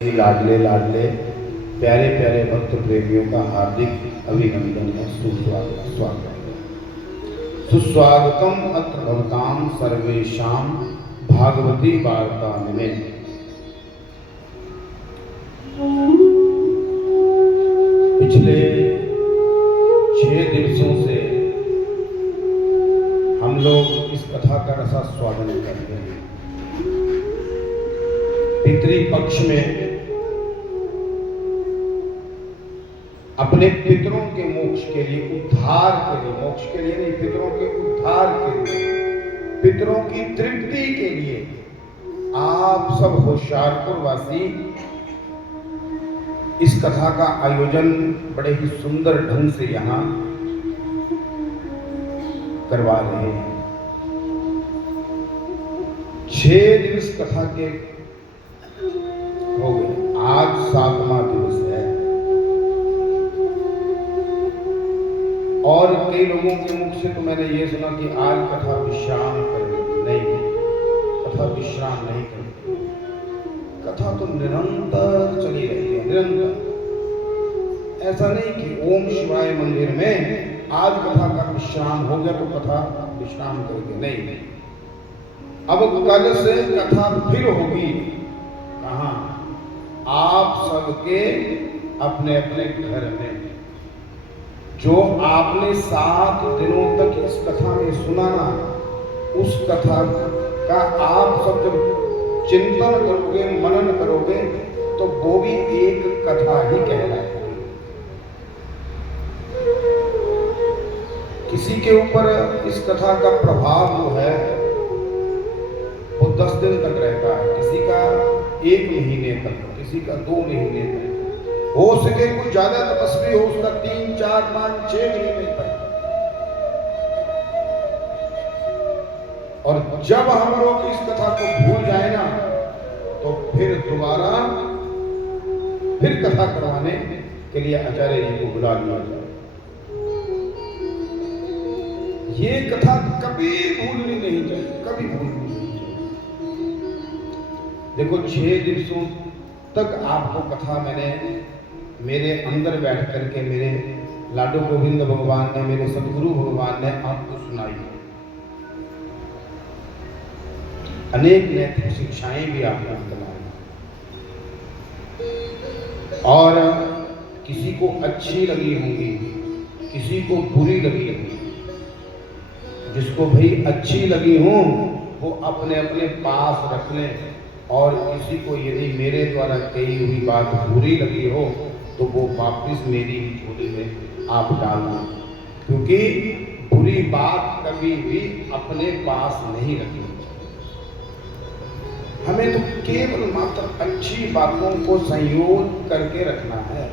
लाडले लाडले प्यारे प्यारे भक्त प्रेमियों का हार्दिक अभिनंदन है। सुस्वागतम अत्र भवताम सर्वेशाम भागवती वार्ता में। पिछले 6 दिवसों से हम लोग इस कथा का रसास्वादन कर रहे हैं। पितृपक्ष में अपने पितरों के मोक्ष के लिए, उद्धार के लिए, मोक्ष के लिए नहीं, पितरों के उद्धार के लिए, पितरों की तृप्ति के लिए आप सब होशियारपुर वासी इस कथा का आयोजन बड़े ही सुंदर ढंग से यहाँ करवा रहे हैं। 6 दिवस कथा के हो गए, आज 7वां दिवस है। और कई लोगों के मुख से तो मैंने ये सुना कि आज कथा विश्राम करेगी। नहीं, कथा विश्राम नहीं करेगी, कथा तो निरंतर चली रहती है, निरंतर। ऐसा नहीं कि ओम शिवाय मंदिर में आज कथा का विश्राम हो गया तो कथा विश्राम करेगी, नहीं। अब कल से कथा फिर होगी। कहाँ? आप सबके अपने अपने घर में। जो आपने 7 दिनों तक इस कथा में सुना ना, उस कथा का आप सब जब चिंतन करोगे, मनन करोगे, तो वो भी एक कथा ही कहलाएगी। किसी के ऊपर इस कथा का प्रभाव जो है वो 10 दिन तक रहता है, किसी का 1 महीने तक, किसी का 2 महीने तक, हो सके कोई ज्यादा तपस्वी हो उसका 3, 4, 5, 6 महीने तक। और जब हम लोग इस कथा को भूल जाए ना, तो फिर दोबारा फिर कथा करवाने के लिए आचार्य जी को बुला लिया जाए। ये कथा कभी भूलनी नहीं चाहिए, कभी भूलनी नहीं चाहिए। देखो, 6 दिवसों तक आपको कथा मैंने मेरे अंदर बैठ करके मेरे लाडो गोविंद भगवान ने, मेरे सदगुरु भगवान ने आपको सुनाई। अनेक नैतिक शिक्षाएं भी आपको बताई, और किसी को अच्छी लगी होंगी, किसी को बुरी लगी होंगी। जिसको भाई अच्छी लगी हो वो अपने अपने पास रख लें, और किसी को यदि मेरे द्वारा कही हुई बात बुरी लगी हो तो वो वापस मेरी झोली में आप डालना, क्योंकि बुरी बात कभी भी अपने पास नहीं रखनी। हमें तो केवल मात्र अच्छी बातों को संयोग करके रखना है।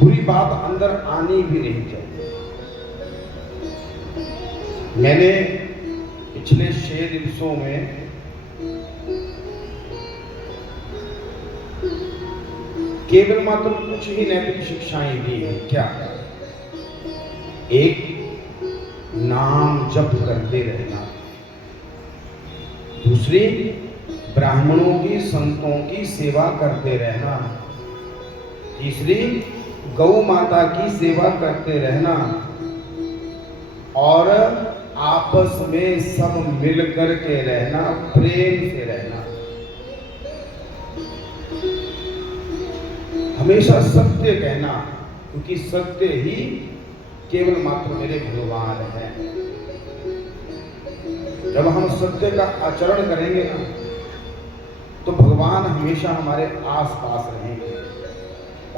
बुरी बात अंदर आनी भी नहीं चाहिए। मैंने पिछले 6 दिवसों में केवल मात्र कुछ ही नैतिक शिक्षाएं दी है। क्या? एक, नाम जप करते रहना। दूसरी, ब्राह्मणों की, संतों की सेवा करते रहना। तीसरी, गौ माता की सेवा करते रहना। और आपस में सब मिल करके रहना, प्रेम से रहना। हमेशा सत्य कहना, क्योंकि सत्य ही केवल मात्र मेरे भगवान है। जब हम सत्य का आचरण करेंगे ना, तो भगवान हमेशा हमारे आसपास रहेंगे।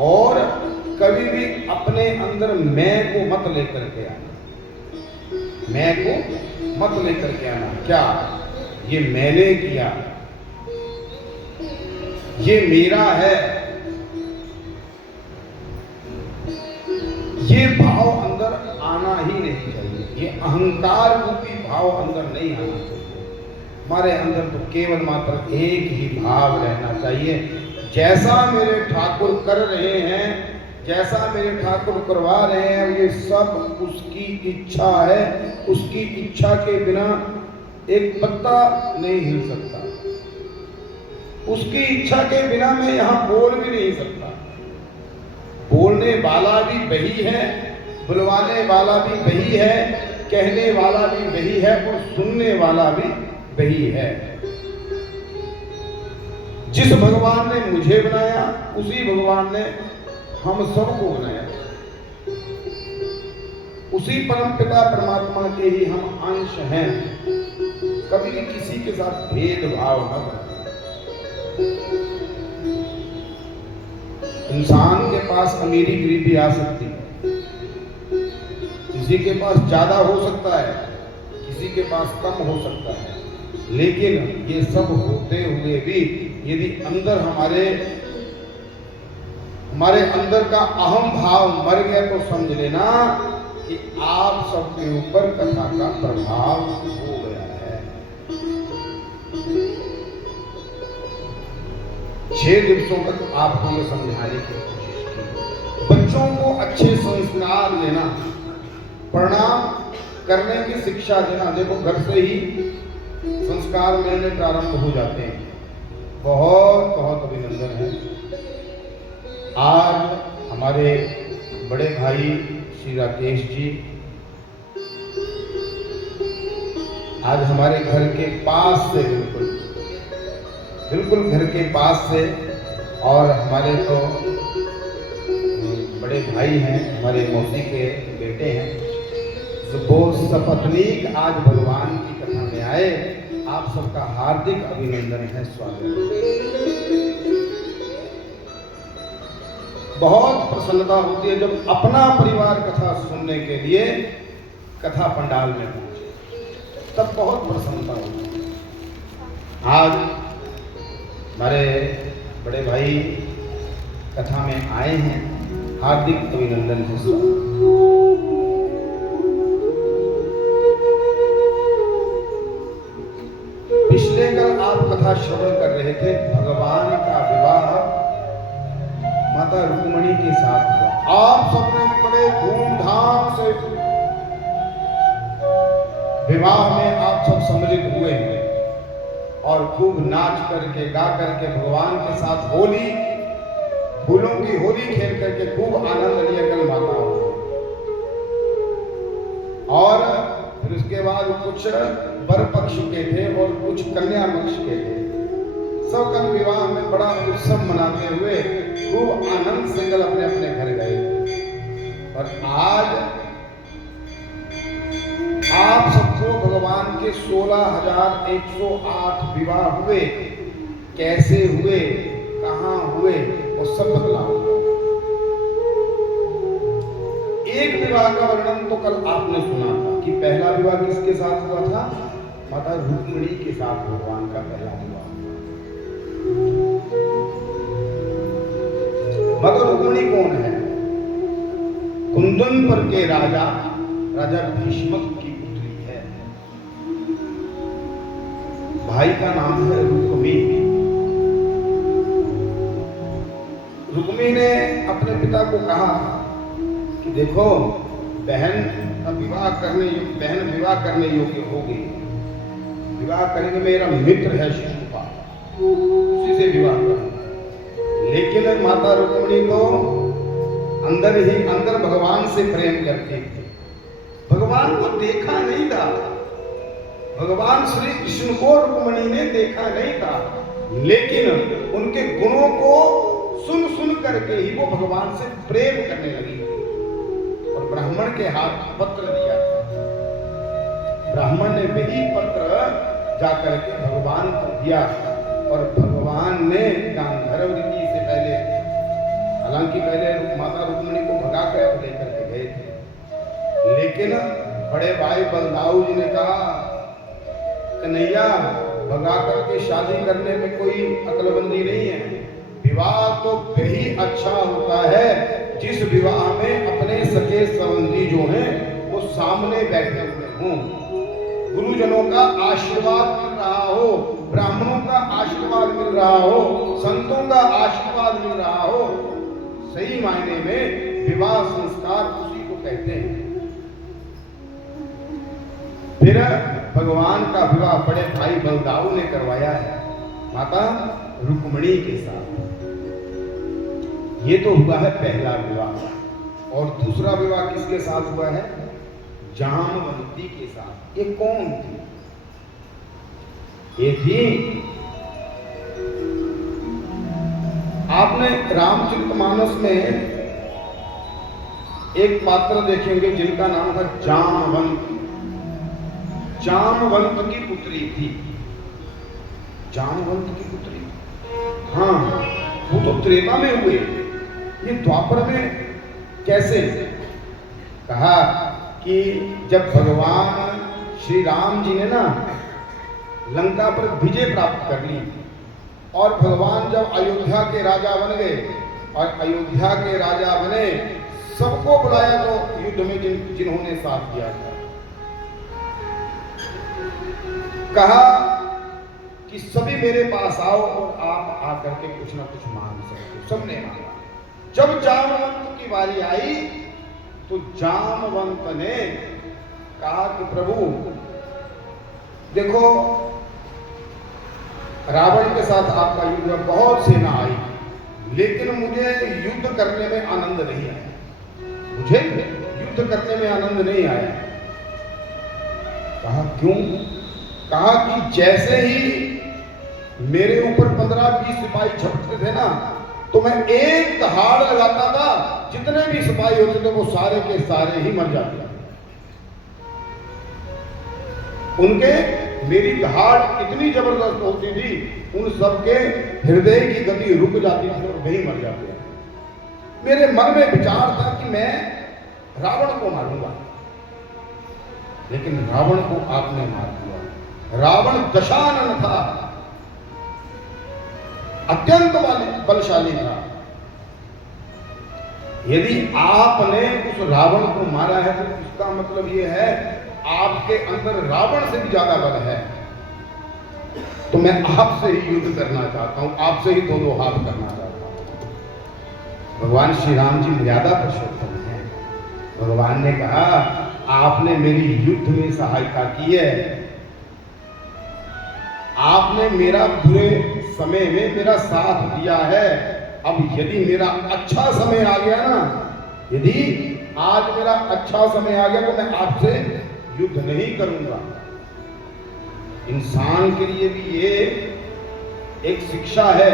और कभी भी अपने अंदर मैं को मत लेकर के आना, मैं को मत लेकर के आना। क्या? ये मैंने किया, ये मेरा है, ये भाव अंदर आना ही नहीं चाहिए। ये अहंकार रूपी भाव अंदर नहीं आना चाहिए। हमारे अंदर तो केवल मात्र एक ही भाव रहना चाहिए, जैसा मेरे ठाकुर कर रहे हैं, जैसा मेरे ठाकुर करवा रहे हैं, ये सब उसकी इच्छा है। उसकी इच्छा के बिना एक पत्ता नहीं हिल सकता। उसकी इच्छा के बिना मैं यहाँ बोल भी नहीं सकता। बोलने वाला भी वही है, बुलवाने वाला भी वही है, कहने वाला भी वही है और सुनने वाला भी वही है। जिस भगवान ने मुझे बनाया उसी भगवान ने हम सबको बनाया। उसी परम पिता परमात्मा के ही हम अंश हैं। कभी भी किसी के साथ भेदभाव न करें। इंसान के पास अमीरी गरीबी आ सकती है, किसी के पास ज्यादा हो सकता है, किसी के पास कम हो सकता है, लेकिन ये सब होते हुए भी यदि अंदर हमारे अंदर का अहम भाव मर गया तो समझ लेना कि आप सबके ऊपर कथा का प्रभाव हो गया है। 6 दिवसों तक आपको ये समझाने की कोशिश की, बच्चों को अच्छे संस्कार देना, प्रणाम करने की शिक्षा देना। देखो घर से ही संस्कार मिलने प्रारंभ हो जाते हैं। बहुत बहुत अभिनंदन है। आज हमारे बड़े भाई श्री राकेश जी आज हमारे घर के पास से बिल्कुल घर के पास से, और हमारे तो बड़े भाई हैं, हमारे मौसी के बेटे हैं, तो वो सपत्नीक आज भगवान की कथा में आए। आप सबका हार्दिक अभिनंदन है, स्वागत। बहुत प्रसन्नता होती है जब अपना परिवार कथा सुनने के लिए कथा पंडाल में पहुंचे, तब बहुत प्रसन्नता होती है। आज हमारे बड़े भाई कथा में आए हैं, हार्दिक अभिनंदन है, स्वागत। पिछले कल आप कथा श्रवण कर रहे थे, भगवान का विवाह माता रुक्मिणी के साथ हुआ। आप सबने बड़े धूमधाम से विवाह में आप सब सम्मिलित हुए हैं और खूब नाच करके गा करके भगवान के साथ होली, फूलों की होली खेल करके खूब आनंद लिया कल माता। और फिर उसके बाद कुछ वर पक्ष के थे और कुछ कन्या पक्ष के थे। सब कल विवाह में बड़ा उत्सव मनाते हुए खूब आनंद से कल अपने अपने घर गए। और आज आप सबको भगवान के 16,108 विवाह हुए, कैसे हुए, कहां हुए, वो सब बदला हुआ। एक विवाह का वर्णन तो कल आपने सुना था कि पहला विवाह किसके साथ हुआ था? माता रुक्मिणी के साथ भगवान का पहला विवाह हुआ। माता रुक्मिणी कौन है? कुंदनपुर के राजा भीष्मक की पुत्री है। भाई का नाम है रुक्मी। रुक्मी ने अपने पिता को कहा कि देखो बहन विवाह करने योग्य होगी, विवाह करेंगे, मेरा मित्र है शिशुपाल, उसी से विवाह करूंगा। लेकिन माता रुक्मिणी तो अंदर भगवान से प्रेम करती थी। भगवान को देखा नहीं था, भगवान श्री कृष्ण को रुक्मिणी ने देखा नहीं था, लेकिन उनके गुणों को सुन करके ही वो भगवान से प्रेम करने लगी। और ब्राह्मण के हाथ पत्र दिया, ब्राह्मण ने वही पत्र जाकर के भगवान को दिया और भगवान ने गांधर्व रीति से पहले, हालांकि पहले माता रुक्मिणी को भगा कर लेकर के गए थे, लेकिन बड़े भाई बलदाऊ जी ने कहा कन्हैया भगा करके शादी करने में कोई अकलबंदी नहीं है। विवाह तो वही अच्छा होता है जिस विवाह में अपने सके संबंधी जो हैं वो सामने बैठे हुए हों, गुरुजनों का आशीर्वाद मिल रहा हो, ब्राह्मणों का आशीर्वाद मिल रहा हो, संतों का आशीर्वाद मिल रहा हो। सही मायने में विवाह संस्कार उसी को कहते हैं। फिर भगवान का विवाह बड़े भाई बलदाऊ ने करवाया है। माता रुक्मिणी के साथ। ये तो हुआ है पहला विवाह। और दूसरा विवाह किसके साथ हुआ है? जामवंती के साथ। ये कौन थी? ये थी, आपने रामचरितमानस में एक पात्र देखेंगे जिनका नाम था जामवंत। जामवंत की पुत्री थी। जामवंत की पुत्री, हाँ, वो तो त्रेता में हुए। ये द्वापर में कैसे? कहा कि जब भगवान श्री राम जी ने ना लंका पर विजय प्राप्त कर ली और भगवान जब अयोध्या के राजा बन गए और अयोध्या के राजा बने, सबको बुलाया तो युद्ध में जिन्होंने साथ दिया था, कहा कि सभी मेरे पास आओ और आप आकर के कुछ ना कुछ मांग सकते हो। सबने मांगा। जब जामवंत की बारी आई तो जामवंत ने कहा कि प्रभु देखो, रावण के साथ आपका युद्ध, बहुत सेना आई, लेकिन मुझे युद्ध करने में आनंद नहीं आया। मुझे युद्ध करने में आनंद नहीं आया। कहा क्यों? कहा कि जैसे ही मेरे ऊपर 15-20 सिपाही झपटते थे ना, तो मैं एक दहाड़ लगाता था, जितने भी सिपाही होते थे वो सारे के सारे ही मर जाते थे। उनके, मेरी दहाड़ इतनी जबरदस्त होती थी, उन सबके हृदय की गति रुक जाती थी और वही मर जाते थे। मेरे मन में विचार था कि मैं रावण को मारूंगा, लेकिन रावण को आपने मार दिया। रावण दशानन था, अत्यंत बलशाली था। यदि आपने उस रावण को मारा है तो इसका मतलब यह है आपके अंदर रावण से भी ज्यादा बल है। तो मैं आपसे ही युद्ध करना चाहता हूं, आपसे ही दोनों हाथ करना चाहता हूं। भगवान श्री राम जी मर्यादा पुरुषोत्तम हैं। भगवान ने कहा आपने मेरी युद्ध में सहायता की है, आपने मेरा बुरे समय में मेरा साथ दिया है। अब यदि मेरा अच्छा समय आ गया ना, यदि आज मेरा अच्छा समय आ गया तो मैं आपसे युद्ध नहीं करूंगा। इंसान के लिए भी ये एक शिक्षा है।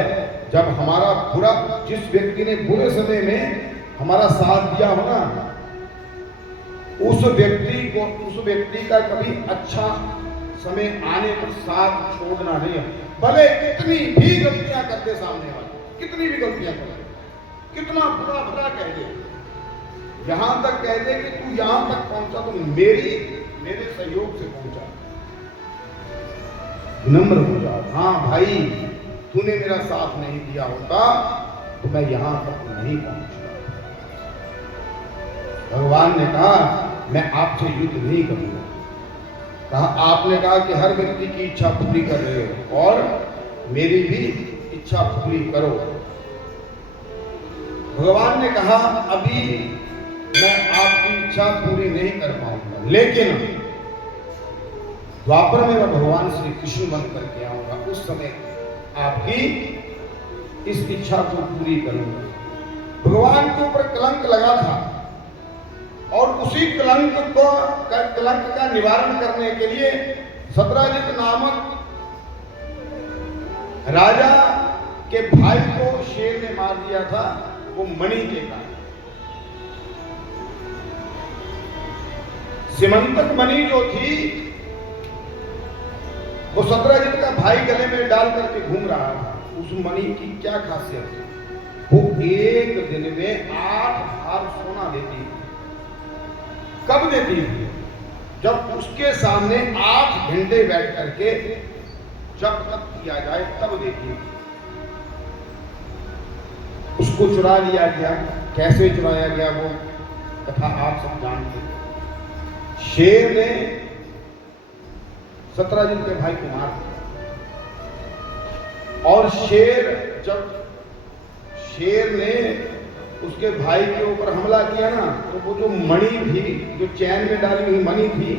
जब हमारा बुरा, जिस व्यक्ति ने बुरे समय में हमारा साथ दिया हो ना, उस व्यक्ति का कभी अच्छा समय आने पर साथ छोड़ना नहीं है। भले कितनी भी गलतियां करते सामने वाले, कितनी भी गलतियां करते, कितना बुरा भला कह दे, यहां तक कह दे कि तू यहां तक पहुंचा तो मेरे सहयोग से पहुंचा, विनम्र हो जाओ। हाँ भाई, तूने मेरा साथ नहीं दिया होता तो मैं यहां तक नहीं पहुंचता। भगवान ने कहा मैं आपसे युद्ध नहीं करूंगा। कहा आपने कहा कि हर व्यक्ति की इच्छा पूरी कर रहे हो और मेरी भी इच्छा पूरी करो। भगवान ने कहा अभी मैं आपकी इच्छा पूरी नहीं कर पाऊंगा, लेकिन द्वापर में मैं भगवान श्री कृष्ण बन करके आऊंगा, उस समय आपकी इस इच्छा को पूरी करूंगा। भगवान के ऊपर कलंक लगा था और उसी कलंक का निवारण करने के लिए सत्राजित नामक राजा के भाई को शेर ने मार दिया था, वो मणि के कारण। सिमंतक मणि जो थी वो सत्राजित का भाई गले में डाल करके घूम रहा था। उस मणि की क्या खासियत थी? वो एक दिन में 8 भार सोना देती थी। कब देती थी? जब उसके सामने 8 घंटे बैठ करके जब तक किया जाए तब देती थी। उसको चुरा लिया गया। कैसे चुराया गया वो कथा आप सब जानते हैं। शेर ने सत्राजित के भाई को मार दिया और शेर ने उसके भाई के ऊपर हमला किया ना, तो वो जो मणि थी, जो चैन में डाली हुई मणि थी,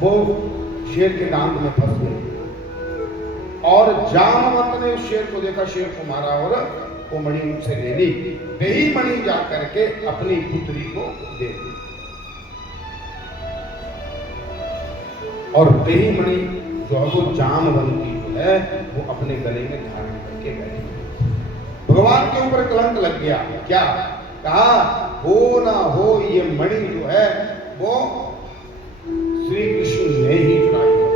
वो शेर के दांत में फंस गई और जामवंत ने उस शेर को देखा, शेर को मारा और वो मणि उनसे ले ली। वही मणि जा करके अपनी पुत्री को दे दी और वही मणि जो है वो जामवंती जो है वो अपने गले में धारण करके बैठी। भगवान के ऊपर कलंक लग गया। क्या कहा? हो ना हो ये मणि जो है वो श्री कृष्ण ने ही चुराई है,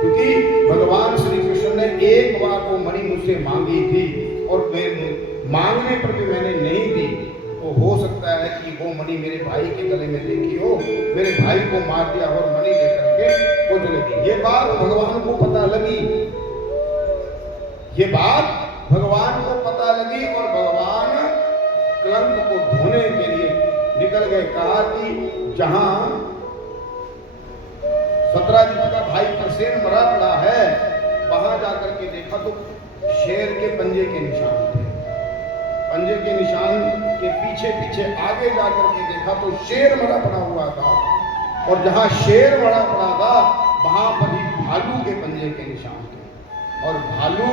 क्योंकि भगवान श्री कृष्ण ने एक बार वो मणि मुझसे मांगी थी और मांगने पर भी मैंने नहीं दी। तो हो सकता है कि वो मणि मेरे भाई के गले में देखी हो, मेरे भाई को मार दिया और मणि लेकर के वो चले गई। ये बात भगवान को पता लगी, ये बात भगवान को पता लगी और भगवान कलंक को धोने के लिए निकल गए। कहा कि जहां सत्राजित का भाई प्रसेन मरा पड़ा है, वहां जाकर के देखा तो शेर के पंजे के निशान थे। पंजे के निशान के पीछे पीछे आगे जाकर के देखा तो शेर मरा पड़ा हुआ था और जहां शेर मरा पड़ा था वहां पर ही भालू के पंजे के निशान थे और भालू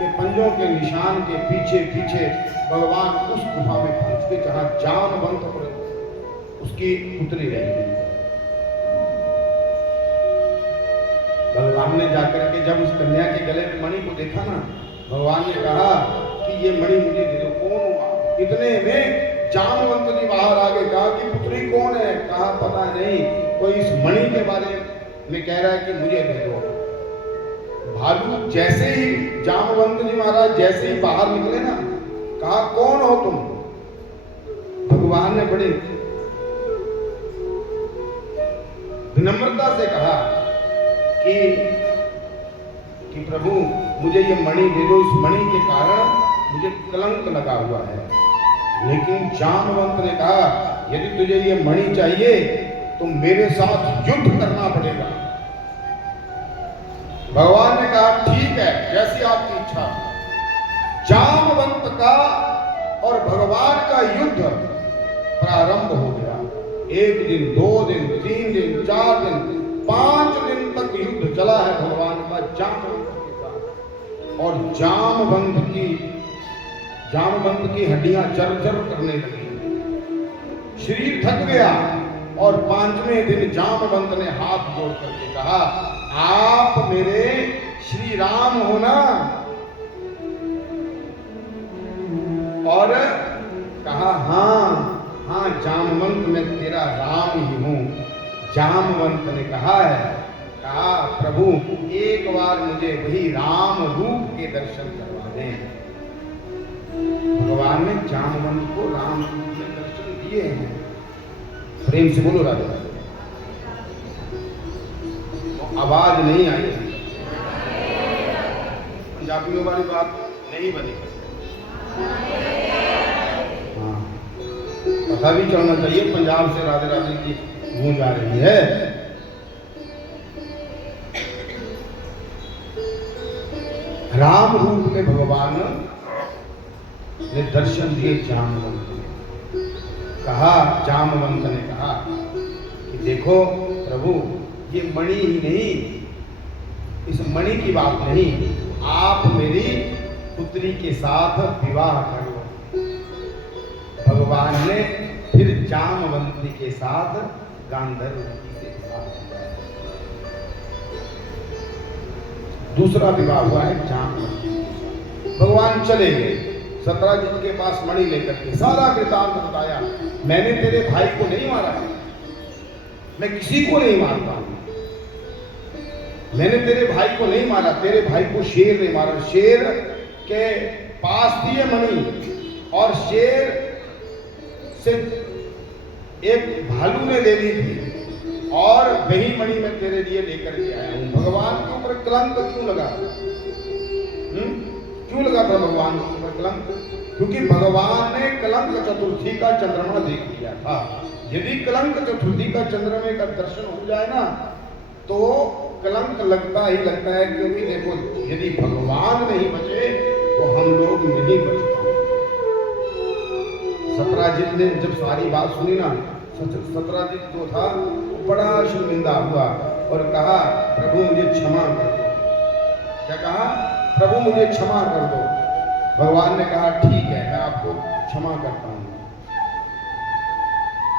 के पंजों के निशान के पीछे पीछे भगवान उस गुफा में पहुंच गए जहां जामवंत और उसकी पुत्री रही। भगवान ने जाकर के जब उस कन्या के गले में मणि को देखा ना, भगवान ने कहा कि ये मणि मुझे दे दो। कौन हुआ? इतने में जामवंत जी बाहर आ गए। कहा कि पुत्री कौन है? कहा पता नहीं, कोई इस मणि के बारे में कह रहा है कि मुझे दे दो। भालू जैसे ही जामवंत जी महाराज जैसे ही बाहर निकले ना, कहा कौन हो तुम? भगवान ने बड़ी विनम्रता से कहा कि प्रभु मुझे ये मणि दे दो, इस मणि के कारण मुझे कलंक लगा हुआ है। लेकिन जामवंत ने कहा यदि तुझे ये मणि चाहिए तो मेरे साथ युद्ध करना पड़ेगा। भगवान ने कहा ठीक है, जैसी आपकी इच्छा। जामवंत का और भगवान का युद्ध प्रारंभ हो गया। 1 दिन, 2 दिन, 3 दिन, 4 दिन, 5 दिन तक युद्ध चला है भगवान का जामवंत के साथ और जामवंत की हड्डियां जर्जर करने लगी, शरीर थक गया और 5वें दिन जामवंत ने हाथ जोड़ करके कहा आप मेरे श्री राम हो ना? और कहा हाँ जामवंत मैं तेरा राम ही हूं। जामवंत ने कहा प्रभु एक बार मुझे वही राम रूप के दर्शन करवा दें। भगवान ने जामवंत को राम रूप में दर्शन दिए हैं। प्रेम से बोलो राधे राधे। तो आवाज नहीं आई, पंजाबियों वाली बात नहीं बनी। हाँ, पता भी चलना चाहिए पंजाब से राधे राधे की गूंज आ रही है। राम रूप में भगवान ने दर्शन दिए जामवंत ने। जामवंत ने कहा कि देखो प्रभु ये मणि ही नहीं, इस मणि की बात नहीं, आप मेरी पुत्री के साथ विवाह कर लो। भगवान ने फिर जामवंती के साथ गांधर्व से विवाह किया। दूसरा विवाह हुआ है जामवंती। भगवान चले गए सत्राजित के पास मणि लेकर के, सारा वृतांत बताया। मैंने तेरे भाई को नहीं मारा है, मैं किसी को नहीं मारता हूं। मैंने तेरे भाई को नहीं मारा, तेरे भाई को शेर ने मारा। शेर के पास थी ये मणि और शेर से एक भालू ने ले ली थी और वही मणि मैं तेरे लिए लेकर के आया हूं। भगवान के ऊपर कलंक क्यों लगा? क्यों लगा था भगवान के ऊपर कलंक? क्योंकि भगवान ने कलंक चतुर्थी का चंद्रमा देख लिया था। यदि कलंक चतुर्थी का चंद्रमा का दर्शन हो जाए ना तो कलंक लगता ही लगता है। क्योंकि देखो यदि भगवान नहीं बचे तो हम लोग नहीं बच पाएंगे। सत्राजित ने जब सारी बात सुनी ना, सत्राजित जो था बड़ा शर्मिंदा हुआ और कहा प्रभु मुझे क्षमा कर दो। क्या कहा? प्रभु मुझे क्षमा कर दो। भगवान ने कहा ठीक है, मैं आपको क्षमा करता हूं।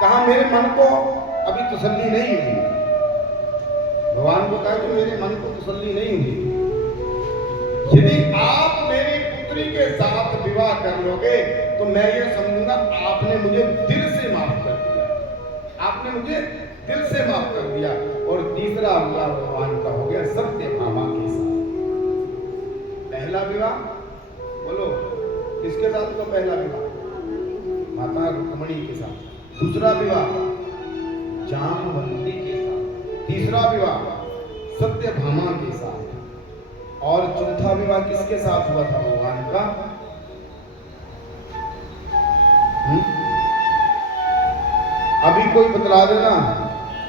कहा मेरे मन को अभी तसल्ली नहीं हुई। भगवान को कहा कि मेरे मन को तसल्ली नहीं हुई। यदि आप मेरी पुत्री के साथ विवाह कर लोगे तो मैं ये समझूंगा आपने मुझे दिल से माफ कर दिया, आपने मुझे दिल से माफ कर दिया। और तीसरा विवाह भगवान का हो गया सत्यभामा के साथ। पहला विवाह बोलो किसके साथ हुआ? पहला विवाह माता रुक्मिणी के साथ। दूसरा विवाह जामवंती के साथ। तीसरा विवाह सत्यभामा के साथ। और चौथा विवाह किसके साथ हुआ था भगवान का? अभी कोई बतला देना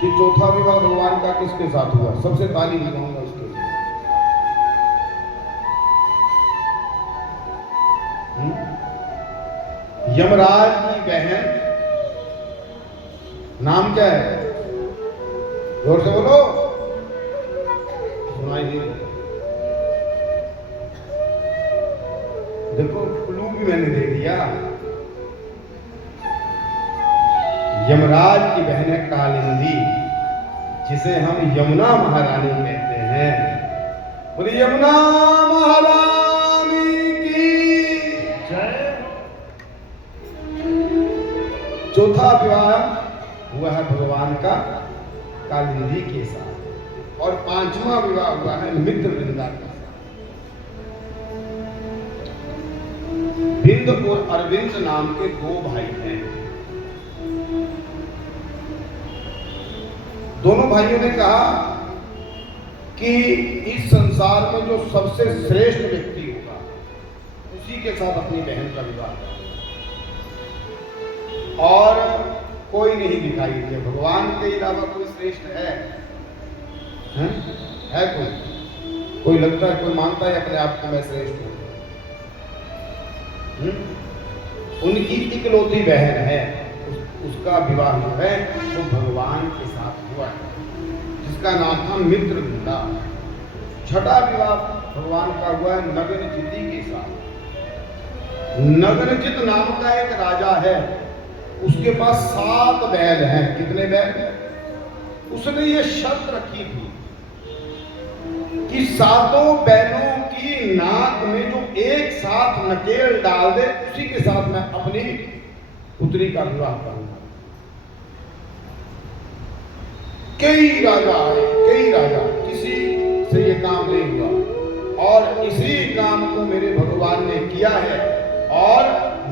कि चौथा विवाह भगवान का किसके साथ हुआ? सबसे ताली बजाऊंगा उसके लिए। यमराज की बहन, नाम क्या है? जोर से बोलो, सुनाई नहीं। देखो क्लू भी मैंने दे दिया। यमराज की बहन है कालिंदी, जिसे हम यमुना महारानी कहते हैं। बोले यमुना महारानी की जय। चौथा विवाह हुआ है भगवान का कालिंदी के साथ। और पांचवा विवाह हुआ है मित्रवृंदा के साथ। बिंद और अरविंद नाम के दो भाई हैं। दोनों भाइयों ने कहा कि इस संसार में जो सबसे श्रेष्ठ व्यक्ति होगा उसी के साथ अपनी बहन का विवाह करें। और कोई नहीं दिखाई दिया। भगवान के अलावा कोई श्रेष्ठ है? है कोई लगता है, कोई मानता है अपने आप को मैं श्रेष्ठ हूं? उनकी इकलौती बहन है, उसका विवाह जो है वो भगवान के साथ हुआ है, जिसका नाम था मित्रवृंदा। छठा विवाह भगवान का हुआ है नगरजिति के साथ। नगरजित नाम का एक राजा है, उसके पास 7 बैल हैं। कितने बैल? उसने ये शर्त रखी थी कि 7 बैलों की नाक में जो एक साथ नकेल डाल दे उसी के साथ मैं अपनी पुत्री का विवाह करूंगा। कई राजा आए, कई राजा, किसी से ये काम नहीं हुआ और इसी काम को मेरे भगवान ने किया है। और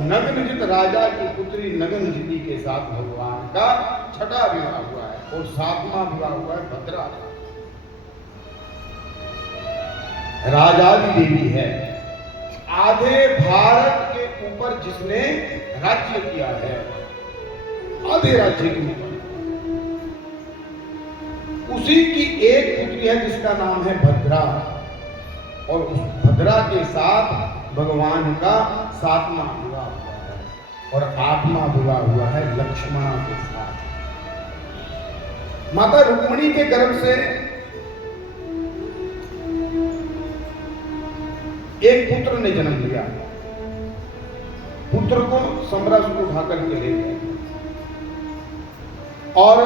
नग्नजित राजा की पुत्री नग्नजिति के साथ भगवान का छठा विवाह हुआ है। और 7वां विवाह हुआ है भद्रा। राजादी देवी है, आधे भारत के ऊपर जिसने राज्य किया है, आधे राज्य के ऊपर, उसी की एक पुत्री है जिसका नाम है भद्रा। और उस भद्रा के साथ भगवान का 7वां विवाह हुआ है। और 8वां विवाह हुआ है लक्ष्मण के साथ। माता रुक्मिणी के गर्भ से एक पुत्र ने जन्म लिया। पुत्र को समरस को उठाकर के ले गए और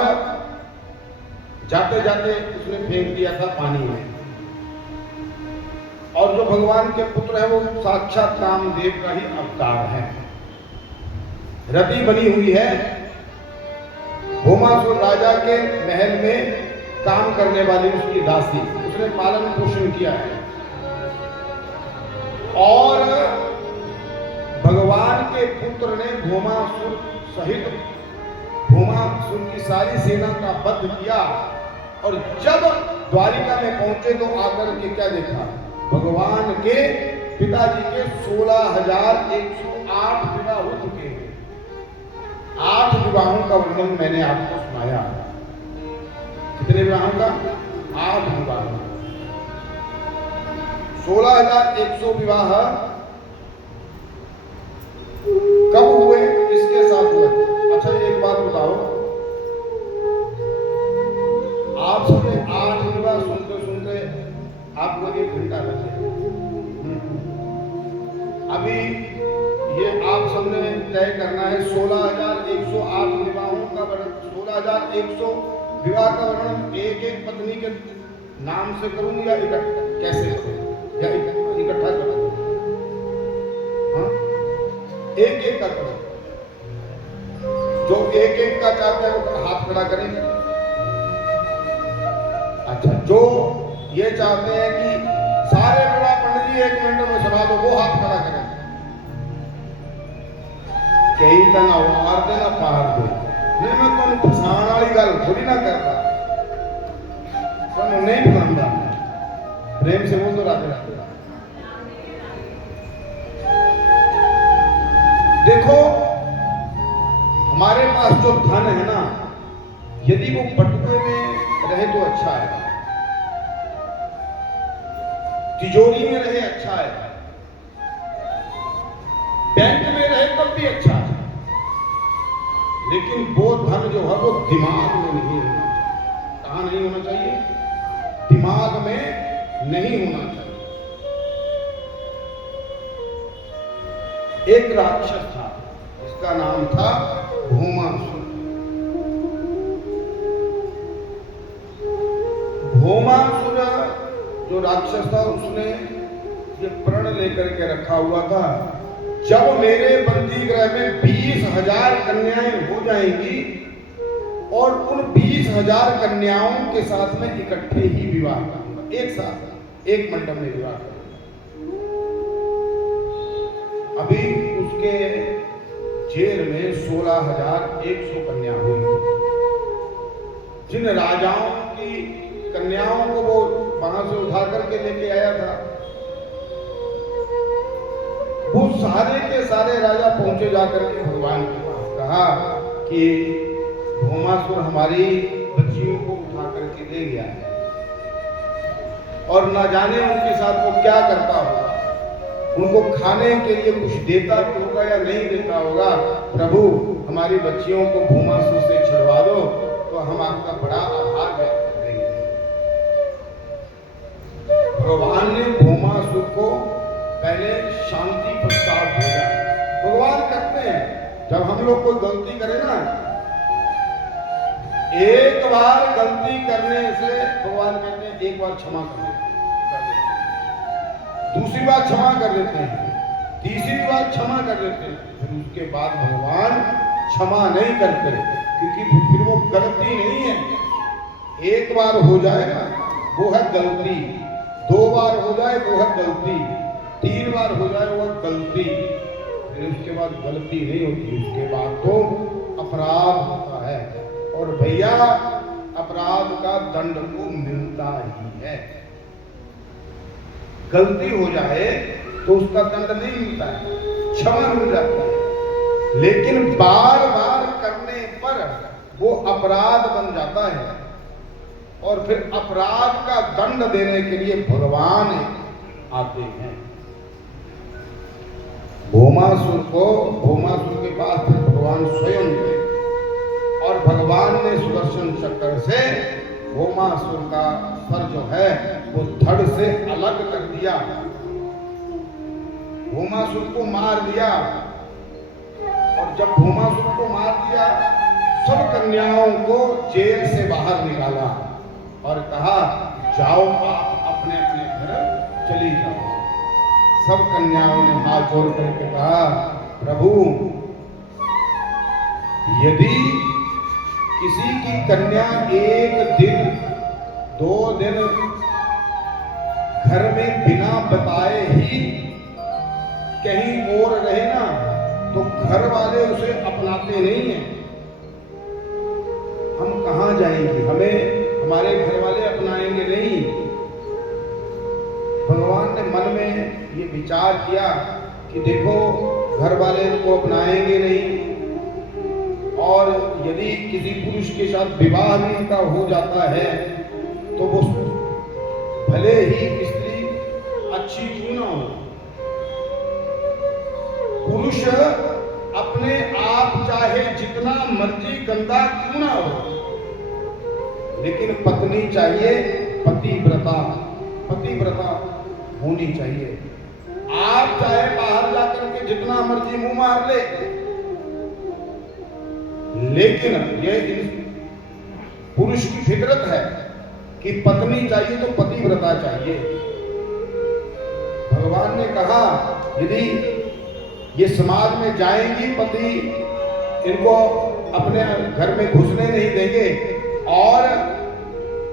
जाते जाते उसने फेंक दिया था पानी में। और जो भगवान के पुत्र है वो साक्षात कामदेव का ही अवतार है। रति बनी हुई है, भौमासुर राजा के महल में काम करने वाली उसकी दासी, उसने पालन पोषण किया है। और भगवान के पुत्र ने भौमासुर सहित भौमासुर की सारी सेना का वध किया। और जब द्वारिका में पहुंचे तो आकर के क्या देखा? भगवान के पिताजी के 16,108 विवाह हो चुके हैं। 8 विवाहों का वर्णन मैंने आपको सुनाया। कितने विवाहों का? 8 विवाह। 16,100 विवाह कब हुए, किसके साथ हुए? अच्छा एक बात बताओ, आप सबने 8 विवाह सुनते सुनते आपको 1 घंटा लग गया। अभी ये आप सबने तय करना है 16,108 विवाहों का वर्णन, 16,100 विवाह का वर्णन एक एक पत्नी के नाम से करूं या कैसे करूं या इकट्ठा करूं? हाँ, एक एक का करूं। जो एक एक का चाहते हैं वो हाथ खड़ा करेंगे। अच्छा, जो ये चाहते हैं कि सारे विवाह पंडित जी 1 मिनट में सुना दो, वो हाथ खड़ा करें। कई दिन मार देना पार दे नहीं, मैं तुम फसाण वाली गल थोड़ी ना करता, तुम नहीं फसांदा। प्रेम से बोल दो राधे राधे। देखो, हमारे पास जो धन है ना, यदि वो बटुए में रहे तो अच्छा है, तिजोरी में रहे अच्छा है, बैंक में रहे तब भी अच्छा है, लेकिन वो धन जो है वो दिमाग में नहीं होना चाहिए। कहां नहीं होना चाहिए? दिमाग में नहीं होना चाहिए। एक राक्षस था, इसका नाम था भौमासुर। भौमासुर जो राक्षस था, उसने ये प्रण लेकर के रखा हुआ था, जब मेरे बंदी गृह में 20,000 कन्याएं हो जाएंगी और उन 20,000 कन्याओं के साथ में इकट्ठे ही विवाह करूंगा, एक साथ एक मंडप में विवाह करूंगा। अभी उसके जेल में 16,100 कन्या हुई। जिन राजाओं की कन्याओं को वो वहां से उठा करके लेके आया था, वो सारे के सारे राजा पहुंचे जाकर के भगवान के पास, कहा कि भौमासुर हमारी बच्चियों को उठा करके ले गया है और ना जाने उनके साथ वो क्या करता होगा, उनको खाने के लिए कुछ देता भी होगा या नहीं देता होगा। प्रभु, हमारी बच्चियों को भौमासुर से छुड़वा दो तो हम आपका बड़ा आभार व्यक्त करेंगे। भगवान ने भौमासुर को पहले शांति प्रस्ताव भेजा। भगवान करते हैं, जब हम लोग कोई गलती करें ना, एक बार गलती करने से भगवान कहते हैं एक बार क्षमा कर देते हैं, दूसरी बार क्षमा कर देते हैं, तीसरी बार क्षमा कर देते हैं, फिर उसके बाद भगवान क्षमा नहीं करते, क्योंकि फिर वो गलती नहीं है। एक बार हो जाए ना वो है गलती, 2 बार हो जाए वो है गलती, 3 बार हो जाए वो गलती, फिर उसके बाद गलती नहीं होती, उसके बाद तो अपराध होता है। और भैया, अपराध का दंड को मिलता ही है। गलती हो जाए तो उसका दंड नहीं मिलता है, क्षमा मिल जाता है, लेकिन बार बार करने पर वो अपराध बन जाता है और फिर अपराध का दंड देने के लिए भगवान आते हैं। भौमासुर के पास फिर भगवान स्वयं गए और भगवान ने सुदर्शन चक्र से भौमासुर का सर जो है वो धड़ से अलग कर दिया, भौमासुर को मार दिया। और जब भौमासुर को मार दिया, सब कन्याओं को जेल से बाहर निकाला और कहा, जाओ आप अपने अपने घर चली जाओ। सब कन्याओं ने हाथ जोड़ करके कहा, प्रभु, यदि किसी की कन्या 1 दिन 2 दिन घर में बिना बताए ही कहीं और रहे ना, तो घर वाले उसे अपनाते नहीं हैं। हम कहां जाएंगे, हमें हमारे घर वाले अपनाएंगे नहीं। भगवान ने मन में ये विचार किया कि देखो, घर वाले इनको अपनाएंगे नहीं, और यदि किसी पुरुष के साथ विवाह भी इनका हो जाता है तो वो भले ही स्त्री अच्छी क्यों ना हो, पुरुष अपने आप चाहे जितना मर्जी गंदा क्यों ना हो, लेकिन पत्नी चाहिए पतिव्रता होनी चाहिए। आप चाहे बाहर जाकर मर्जी मुंह मार ले, लेकिन ये पुरुष की फितरत है कि पत्नी चाहिए तो पतिव्रता चाहिए। भगवान ने कहा यदि ये समाज में जाएंगी, पति इनको अपने घर में घुसने नहीं देंगे और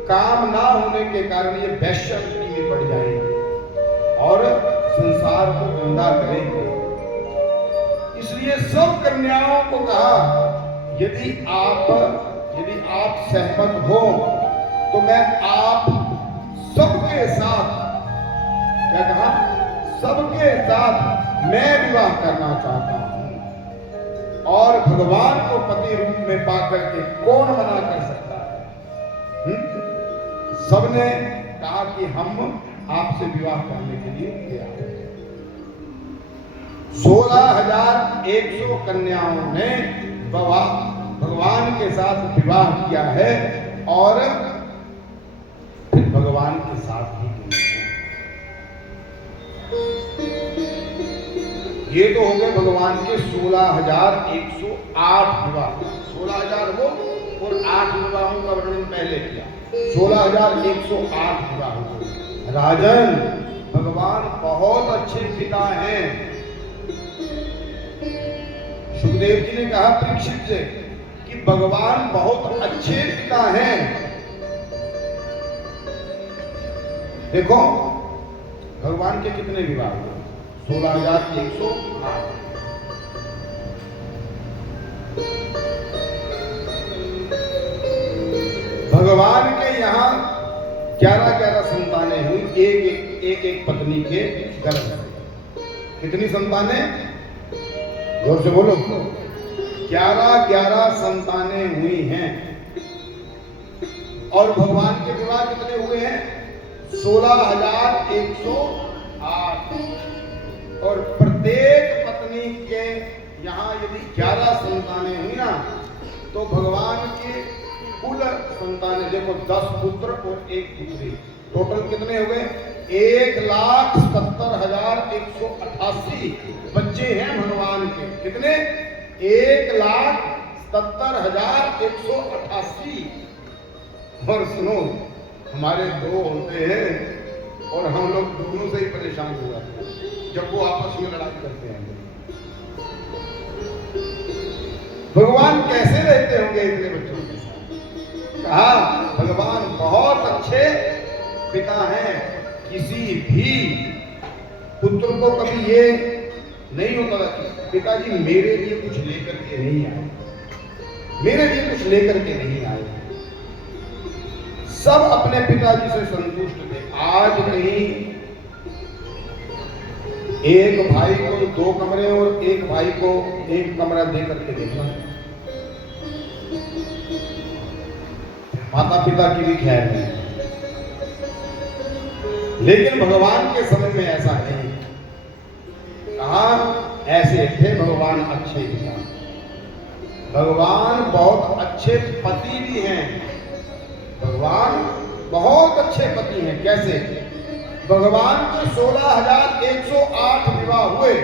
काम ना होने के कारण ये वैश्यवृत्ति में पड़ जाएंगे और संसार को गंदा करेंगे। इसलिए सब कन्याओं को कहा यदि आप सहमत हो तो मैं आप सबके साथ, क्या कहा, सबके साथ मैं विवाह करना चाहता हूं। और भगवान को पति रूप में पाकर के कौन मना कर सकता है? सबने कहा कि हम आपसे विवाह करने के लिए तैयार हैं। 16,100 कन्याओं ने भगवान के साथ विवाह किया है और फिर भगवान के साथ ही गई है। ये तो हो गए भगवान के 16,108 विवाह। 16,000 वो और 8 विवाहों का वर्णन पहले किया। 16,108 विवाह हुए। राजन, भगवान बहुत अच्छे पिता हैं। सुखदेव जी ने कहा परीक्षित से कि भगवान बहुत अच्छे पिता हैं। देखो भगवान के कितने विवाह हुए? 16,108। भगवान के यहाँ 11 संतानें हुई एक पत्नी के गर्भ से। कितनी संतानें? जोर से बोलो। 11 संतानें हुई हैं। और भगवान के विवाह कितने हुए हैं? 16,108। और प्रत्येक पत्नी के यहाँ यदि 11 संतानें हुई ना, तो भगवान की कुल संतानें देखो 10 पुत्र और 1 पुत्री, टोटल कितने हुए? 1,70,188 बच्चे हैं भगवान के। कितने? 1,70,188। और सुनो, हमारे 2 होते हैं और हम लोग दोनों से ही परेशान हो जाते हैं जब वो आपस में लड़ाई करते हैं। भगवान कैसे रहते होंगे इतने बच्चों के साथ? कहा भगवान बहुत अच्छे पिता हैं। किसी भी पुत्र को कभी ये नहीं होता था कि पिताजी मेरे लिए कुछ लेकर के नहीं आए, मेरे लिए कुछ लेकर के नहीं आए। सब अपने पिताजी से संतुष्ट थे। आज कहीं एक भाई को 2 कमरे और एक भाई को 1 कमरा दे करके देखना, माता पिता की भी खैर नहीं। लेकिन भगवान के समय में ऐसा नहीं। कहा ऐसे थे भगवान अच्छे पिता। भगवान बहुत अच्छे पति भी हैं। भगवान बहुत अच्छे पति हैं। कैसे? भगवान के 16,108 विवाह हुए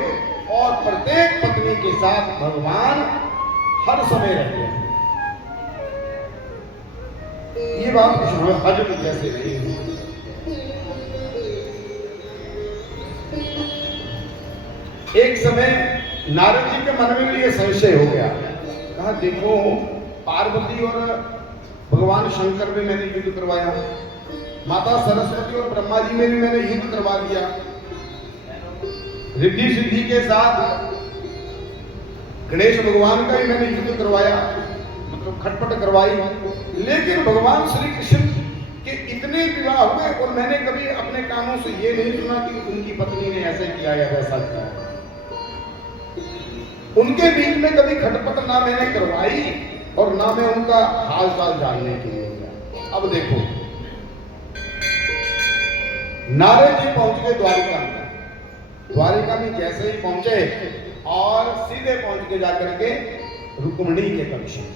और प्रत्येक पत्नी के साथ भगवान हर समय रहते हैं। ये बात कुछ हमें हजम जैसे नहीं हुई। एक समय नारद जी के मन में भी ये संशय हो गया। कहा देखो पार्वती और भगवान शंकर में मैंने युद्ध करवाया, माता सरस्वती और ब्रह्मा जी में भी मैंने युद्ध करवा दिया, रिद्धि सिद्धि के साथ गणेश भगवान का ही मैंने युद्ध करवाया, मतलब खटपट करवाई। लेकिन भगवान श्री कृष्ण के इतने विवाह हुए और मैंने कभी अपने कानों से ये नहीं सुना कि उनकी पत्नी ने ऐसे किया या वैसा किया। उनके बीच में कभी खटपट ना मैंने करवाई और ना मैं उनका हाल चाल जानने के लिए गया। अब देखो नारद जी पहुंच गए द्वारिका में। द्वारिका में जैसे ही पहुंचे और सीधे पहुंच के जाकर के रुक्मिणी के कक्ष में।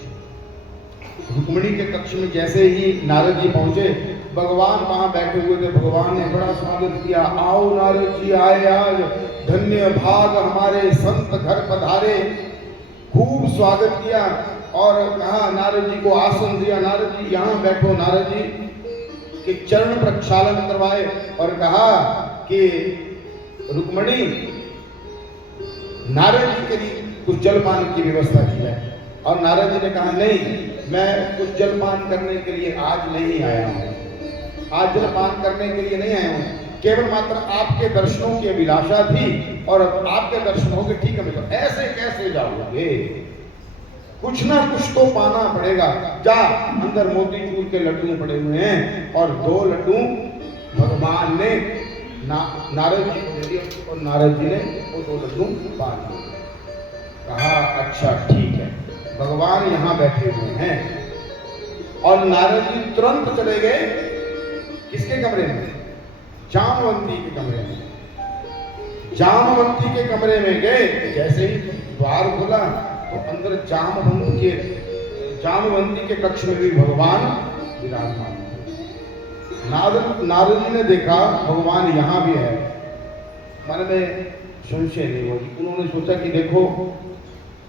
रुक्मिणी के कक्ष में जैसे ही नारद जी पहुंचे, भगवान वहां बैठे हुए थे। भगवान ने बड़ा स्वागत किया। आओ नारद जी आए, आज धन्य भाग हमारे संत घर पधारे। खूब स्वागत किया और कहा, नारद जी को आसन दिया, नारद जी यहाँ बैठो। नारद जी के चरण प्रक्षालन करवाए और कहा कि रुक्मणी, नारद जी के लिए कुछ जलपान की व्यवस्था की जाए। और नारद जी ने कहा, नहीं, मैं कुछ जलपान करने के लिए आज नहीं आया हूँ, आज जलपान करने के लिए नहीं आया हूँ, केवल मात्र आपके दर्शनों की अभिलाषा थी और आपके दर्शन हो गए, ठीक है। तो ऐसे कैसे जाओगे, कुछ ना कुछ तो पाना पड़ेगा। जा, अंदर मोतीचूर के लड्डू पड़े हुए हैं और 2 लड्डू भगवान ने नारद जी को दे दिए और नारद जी ने वो 2 लड्डू पा लिए। कहा, अच्छा ठीक है, भगवान यहाँ बैठे हुए हैं। और नारद जी तुरंत चले गए किसके कमरे में? जामवंती के कमरे में। जामवंती के कमरे में गए, जैसे ही द्वार खुला तो अंदर जामवंती के कक्ष में भी भगवान विराजमान। नारद जी ने देखा भगवान यहाँ भी है, मन में संशय नहीं हुआ। उन्होंने सोचा कि देखो,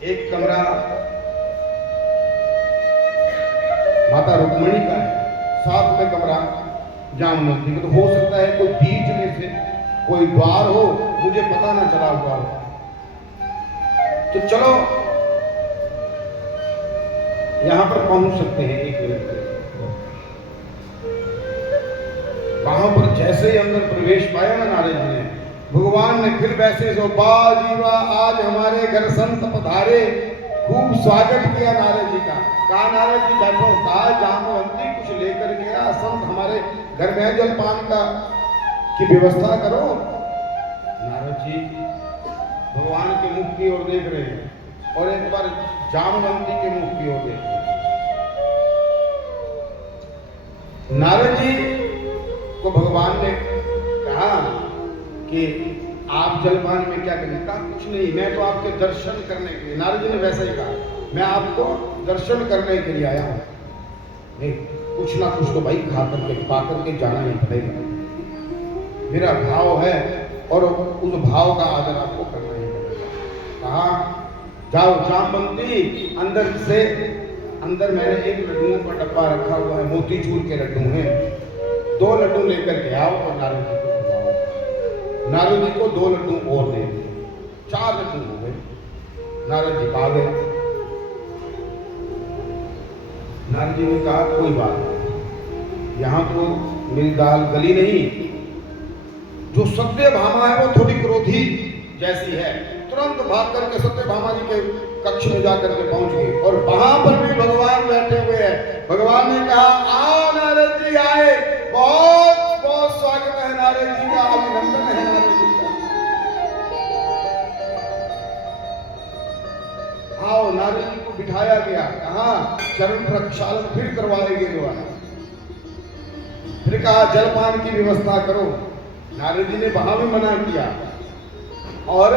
एक कमरा माता रुक्मिणी का है, साथ में कमरा जामवंती का, तो हो सकता है कोई बीच में से कोई द्वार हो, मुझे पता ना चला हुआ हो। तो चलो यहां पर पहुंच सकते हैं 1 मिनट में। वहां पर जैसे ही अंदर प्रवेश पाया ना नारद जी ने, भगवान ने फिर वैसे सो बाजीवा, आज हमारे घर संत पधारे। खूब स्वागत किया नारद जी का। कहा, नारद जी बैठो। कहा, जामवंती कुछ लेकर गया, संत हमारे घर में जलपान का की व्यवस्था करो। नारद जी भगवान के मुख की ओर देख रहे हैं और एक बार जामवंती के मुख की ओर देख रहे हैं। नारद जी को भगवान ने कहा कि आप जलपान में क्या करें? कहा, कुछ नहीं, मैं तो आपके दर्शन करने के लिए। नारद जी ने वैसा ही कहा, मैं आपको दर्शन करने के लिए आया हूं। नहीं, कुछ ना कुछ तो भाई खा करके पा करके जाना ही पड़ेगा। मेरा भाव है और उस भाव का आदर आपको करना ही पड़ेगा। कहा, जाओ जामवंती, अंदर मैंने 1 लड्डुओं का डब्बा रखा हुआ है, मोतीचूर के लड्डू हैं, 2 लड्डू लेकर के आओ और नारद जी को खिलाओ। नारद जी को 2 लड्डू और दे दिए, 4 लड्डू हो गए। नारद जी पा गए। नारद जी ने कहा, कोई बात नहीं, यहाँ तो मेरी दाल गली नहीं। जो सत्यभामा है वो थोड़ी क्रोधी जैसी है, तुरंत भाग करके सत्यभामा जी के कक्ष में जाकर के पहुंच गई और वहां पर भी भगवान बैठे हुए हैं। भगवान ने कहा, आओ नारद जी आए, बहुत बहुत स्वागत है नारद जी का, अभिनंदन है नारद जी का। आओ, नारद जी को बिठाया गया। कहा, चरण प्रक्षालन फिर करवाएंगे दोबारा। फिर कहा, जलपान की व्यवस्था करो। नारद जी ने वहां भी मना किया और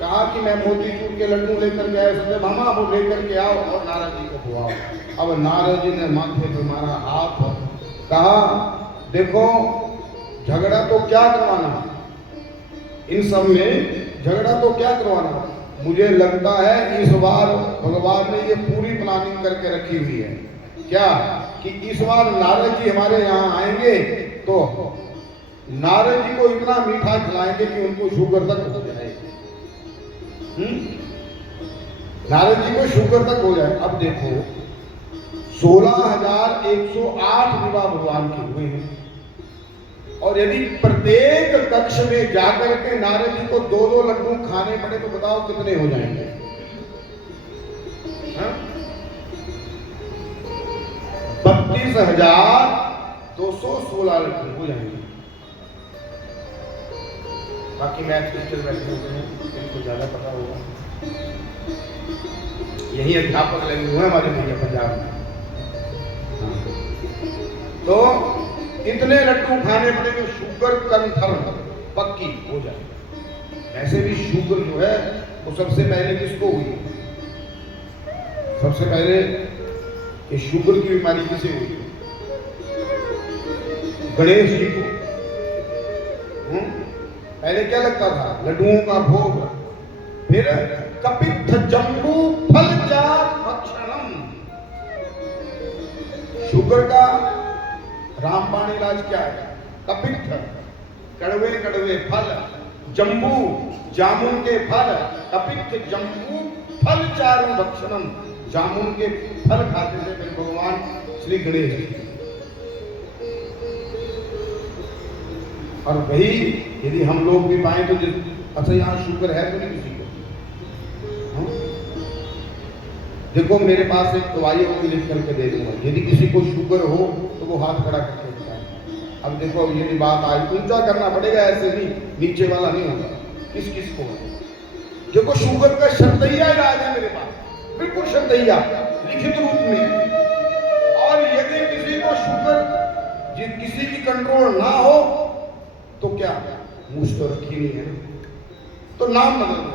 कहा कि मैं मोतीचूर के लड्डू लेकर के आया, सत्यभामा वो लेकर के आओ और नारद जी को खुआओ। अब नारद जी ने माथे पे मारा हाथ, कहा, देखो झगड़ा तो क्या करवाना, इन सब में झगड़ा तो क्या करवाना। मुझे लगता है इस बार भगवान ने ये पूरी प्लानिंग करके रखी हुई है, क्या कि इस बार नारद जी हमारे यहाँ आएंगे तो नारद जी को इतना मीठा खिलाएंगे कि उनको शुगर तक हो जाए। नारद जी को शुगर तक हो जाए। अब देखो 16,108 विवाह भगवान के हुए हैं और यदि प्रत्येक कक्ष में जाकर के नारद जी को 2-2 लड्डू खाने पड़े तो बताओ कितने हो जाएंगे? 32,216 लड्डू हो जाएंगे। बाकी मैथ टीचर बैठे हुए हैं, इनको ज्यादा पता होगा, यही अध्यापक लगे हुए हैं हमारे भैया पंजाब में। तो इतने लड्डू खाने पड़ेंगे, शुगर कंफर्म पक्की हो जाए। ऐसे भी शुगर जो है वो सबसे पहले किसको हुई? सबसे पहले ये शुगर की बीमारी किसे हुई? गणेश जी को। पहले क्या लगता था? लड्डुओं का भोग। फिर कपित्थ जम्बू फल चार भक्षणम, शुगर का रामबाण इलाज क्या है? कपित्थ कड़वे कड़वे फल, जम्बू जामुन के फल, कपित्थ जम्बू फल चारु भक्षणम, जामुन के फल खाते थे फिर भगवान श्री गणेश जी। और वही यदि हम लोग भी पाए तो अच्छा यहाँ शुगर है तो नहीं किसी को? हाँ? देखो मेरे पास एक दवाई को लिख करके दे दूंगा, यदि किसी को शुगर हो तो वो हाथ खड़ा करके बताए। अब देखो यदि बात आई, ऊंचा करना पड़ेगा, ऐसे नहीं, नीचे वाला नहीं होगा। किस किस को? देखो शुगर का शर्तैया इलाज है मेरे पास, बिल्कुल शर्तैया लिखित रूप में। और यदि किसी को शुगर किसी की कंट्रोल ना हो तो क्या, मुझ तो रखी नहीं है तो नाम बदल दो।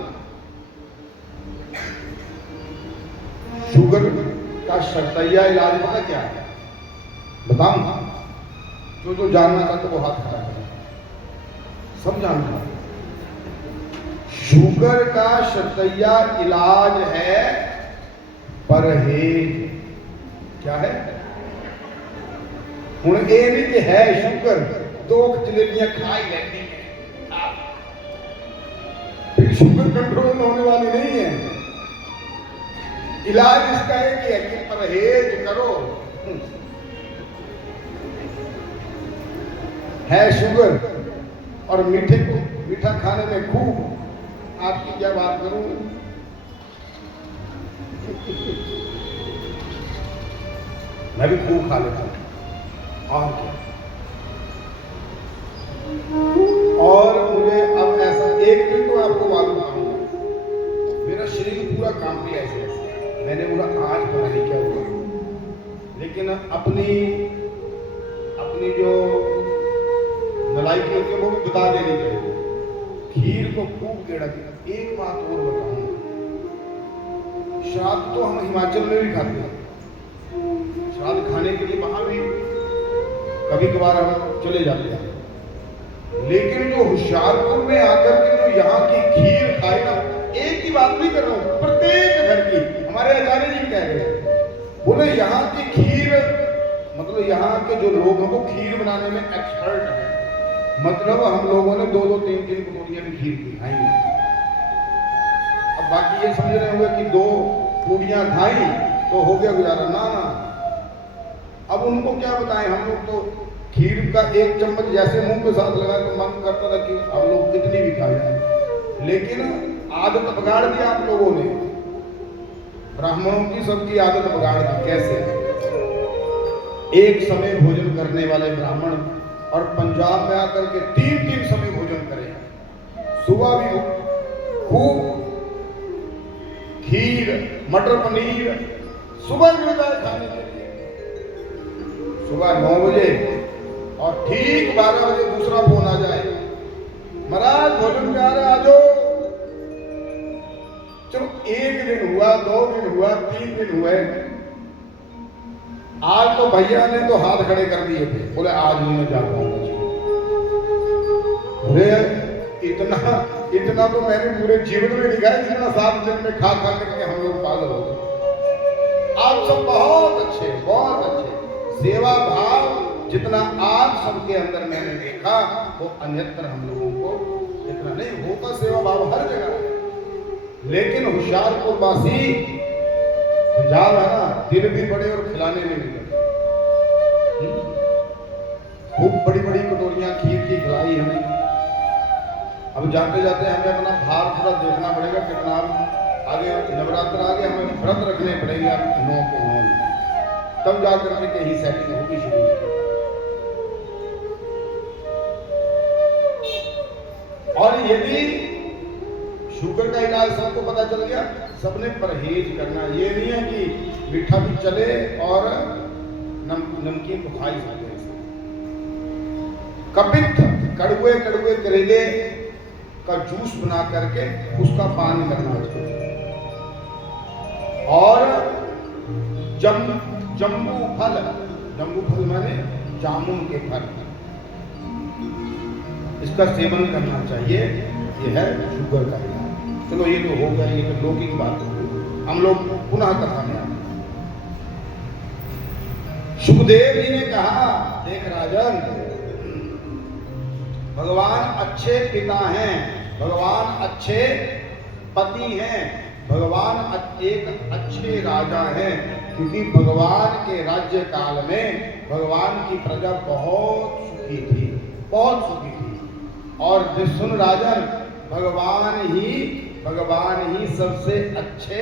शुगर का शर्तैया इलाज पता क्या है? बताऊंगा, जो जानना चाहते वो हाथ खड़ा करें, सब जानना है। शुगर का शर्तैया इलाज है परहेज। क्या है? हूं ये नहीं कि है शुगर, दो जलेबियां खाई रहती है, फिर शुगर कंट्रोल होने वाली नहीं है। इलाज इसका है कि परहेज करो। है शुगर और मीठा खाने में खूब, आपकी क्या बात करूं, मैं भी खूब खा लेता हूं। और क्या? और मुझे अब ऐसा एक दिन तो आपको मालूम कहूंगा, मेरा शरीर पूरा काम किया ऐसे ऐसे, मैंने बोला आज पता नहीं क्या हुआ, लेकिन अपनी जो नलायकी होती है वो भी बता देनी चाहिए। खीर को खूब गेड़ा दिया। एक बात और बताऊं, श्राद्ध तो हम हिमाचल में भी खाते हैं, श्राद्ध खाने के लिए वहां भी कभी कभार हम चले जाते हैं, लेकिन जो होशियारपुर में आकर के जो यहाँ की खीर खाई ना, एक ही बात नहीं कर रहा हूँ, प्रत्येक घर की, हमारे आचार्य जी कह रहे हैं, बोले यहाँ की खीर, मतलब यहाँ के जो लोग हैं वो खीर बनाने में एक्सपर्ट है। मतलब हम लोगों ने 2-2, 3-3 कटोरियां भी खीर की खाई। अब बाकी ये समझ रहे हुए कि 2 पूड़ियां खाई तो हो गया गुजारा, ना ना। अब उनको क्या बताएं, हम लोग तो खीर का 1 चम्मच जैसे मुंह के साथ लगा तो मन करता था कि हम लोग कितनी भी खा जाए, लेकिन आदत बिगाड़ दी आप लोगों ने, ब्राह्मणों की सबकी आदत बिगाड़ दी। कैसे? एक समय भोजन करने वाले ब्राह्मण और पंजाब में आकर के 3-3 समय भोजन करें। सुबह भी खूब खीर, मटर पनीर सुबह मिलता है खाने के लिए, सुबह 9 बजे, और ठीक 12 बजे दूसरा फोन आ जाए, महाराज भोजन पे आ रहे, आ जाओ। चलो 1 दिन हुआ, 2 दिन हुआ, 3 दिन हुए, आज तो भैया ने तो हाथ खड़े कर दिए थे, बोले आज नहीं मैं जा पाऊंगा। इतना तो मैंने पूरे जीवन में दिखाया जितना 7 दिन में खा करके हम लोग पागल हो गए। आप सब बहुत अच्छे, बहुत अच्छे, सेवा भाव जितना आप सबके अंदर मैंने देखा वो अन्यत्र हम लोगों को इतना नहीं होता। सेवा भाव हर जगह है, लेकिन होशियारपुर वासी पंजाब है ना, दिल भी बड़े और खिलाने में भी बड़े। खूब बड़ी बड़ी कटोरियां खीर की खिलाई हमें। अब जाते जाते हमें अपना भार थोड़ा देखना पड़ेगा, कितना आगे नवरात्र आगे हमें व्रत रखने पड़ेंगे 9 के 9, तब जाकर के कहीं सेटिंग होगी शुरू। और यदि शुगर का इलाज सबको पता चल गया, सबने परहेज करना। ये नहीं है कि मीठा भी चले और नमकीन तो खा ही सकते। कपित्थ कड़वे कड़वे करेले का जूस बना करके उसका पान करना चाहिए। और जम्बू फल माने जामुन के फल, इसका सेवन करना चाहिए। ये है शुगर का इलाज। चलो ये तो हो गया, ये तो लौकिक बात हो गई। हम लोग पुनः कथा में आते। सुखदेव जी ने कहा, देख राजन, भगवान अच्छे पिता हैं, भगवान अच्छे पति हैं, भगवान एक अच्छे राजा हैं, क्योंकि भगवान के राज्य काल में भगवान की प्रजा बहुत सुखी थी, बहुत सुखी थी। और सुन राजन, भगवान ही सबसे अच्छे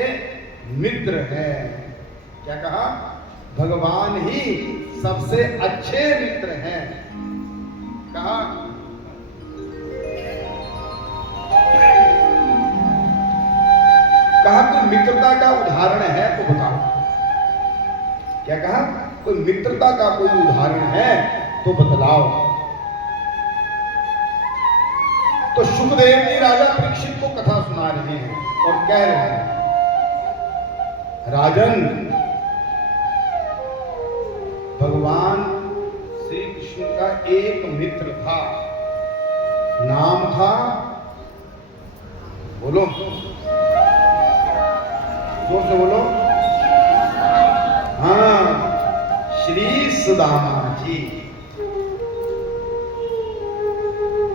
मित्र हैं। क्या कहा? भगवान ही सबसे अच्छे मित्र हैं। कहा कोई मित्रता का उदाहरण है तो बताओ। क्या कहा? कोई मित्रता का कोई उदाहरण है तो बतलाओ। तो सुखदेव जी राजा परीक्षित को कथा सुना रहे हैं और कह रहे हैं, राजन, भगवान श्री कृष्ण का एक मित्र था, नाम था, बोलो जोर से बोलो, हाँ, श्री सुदामा जी।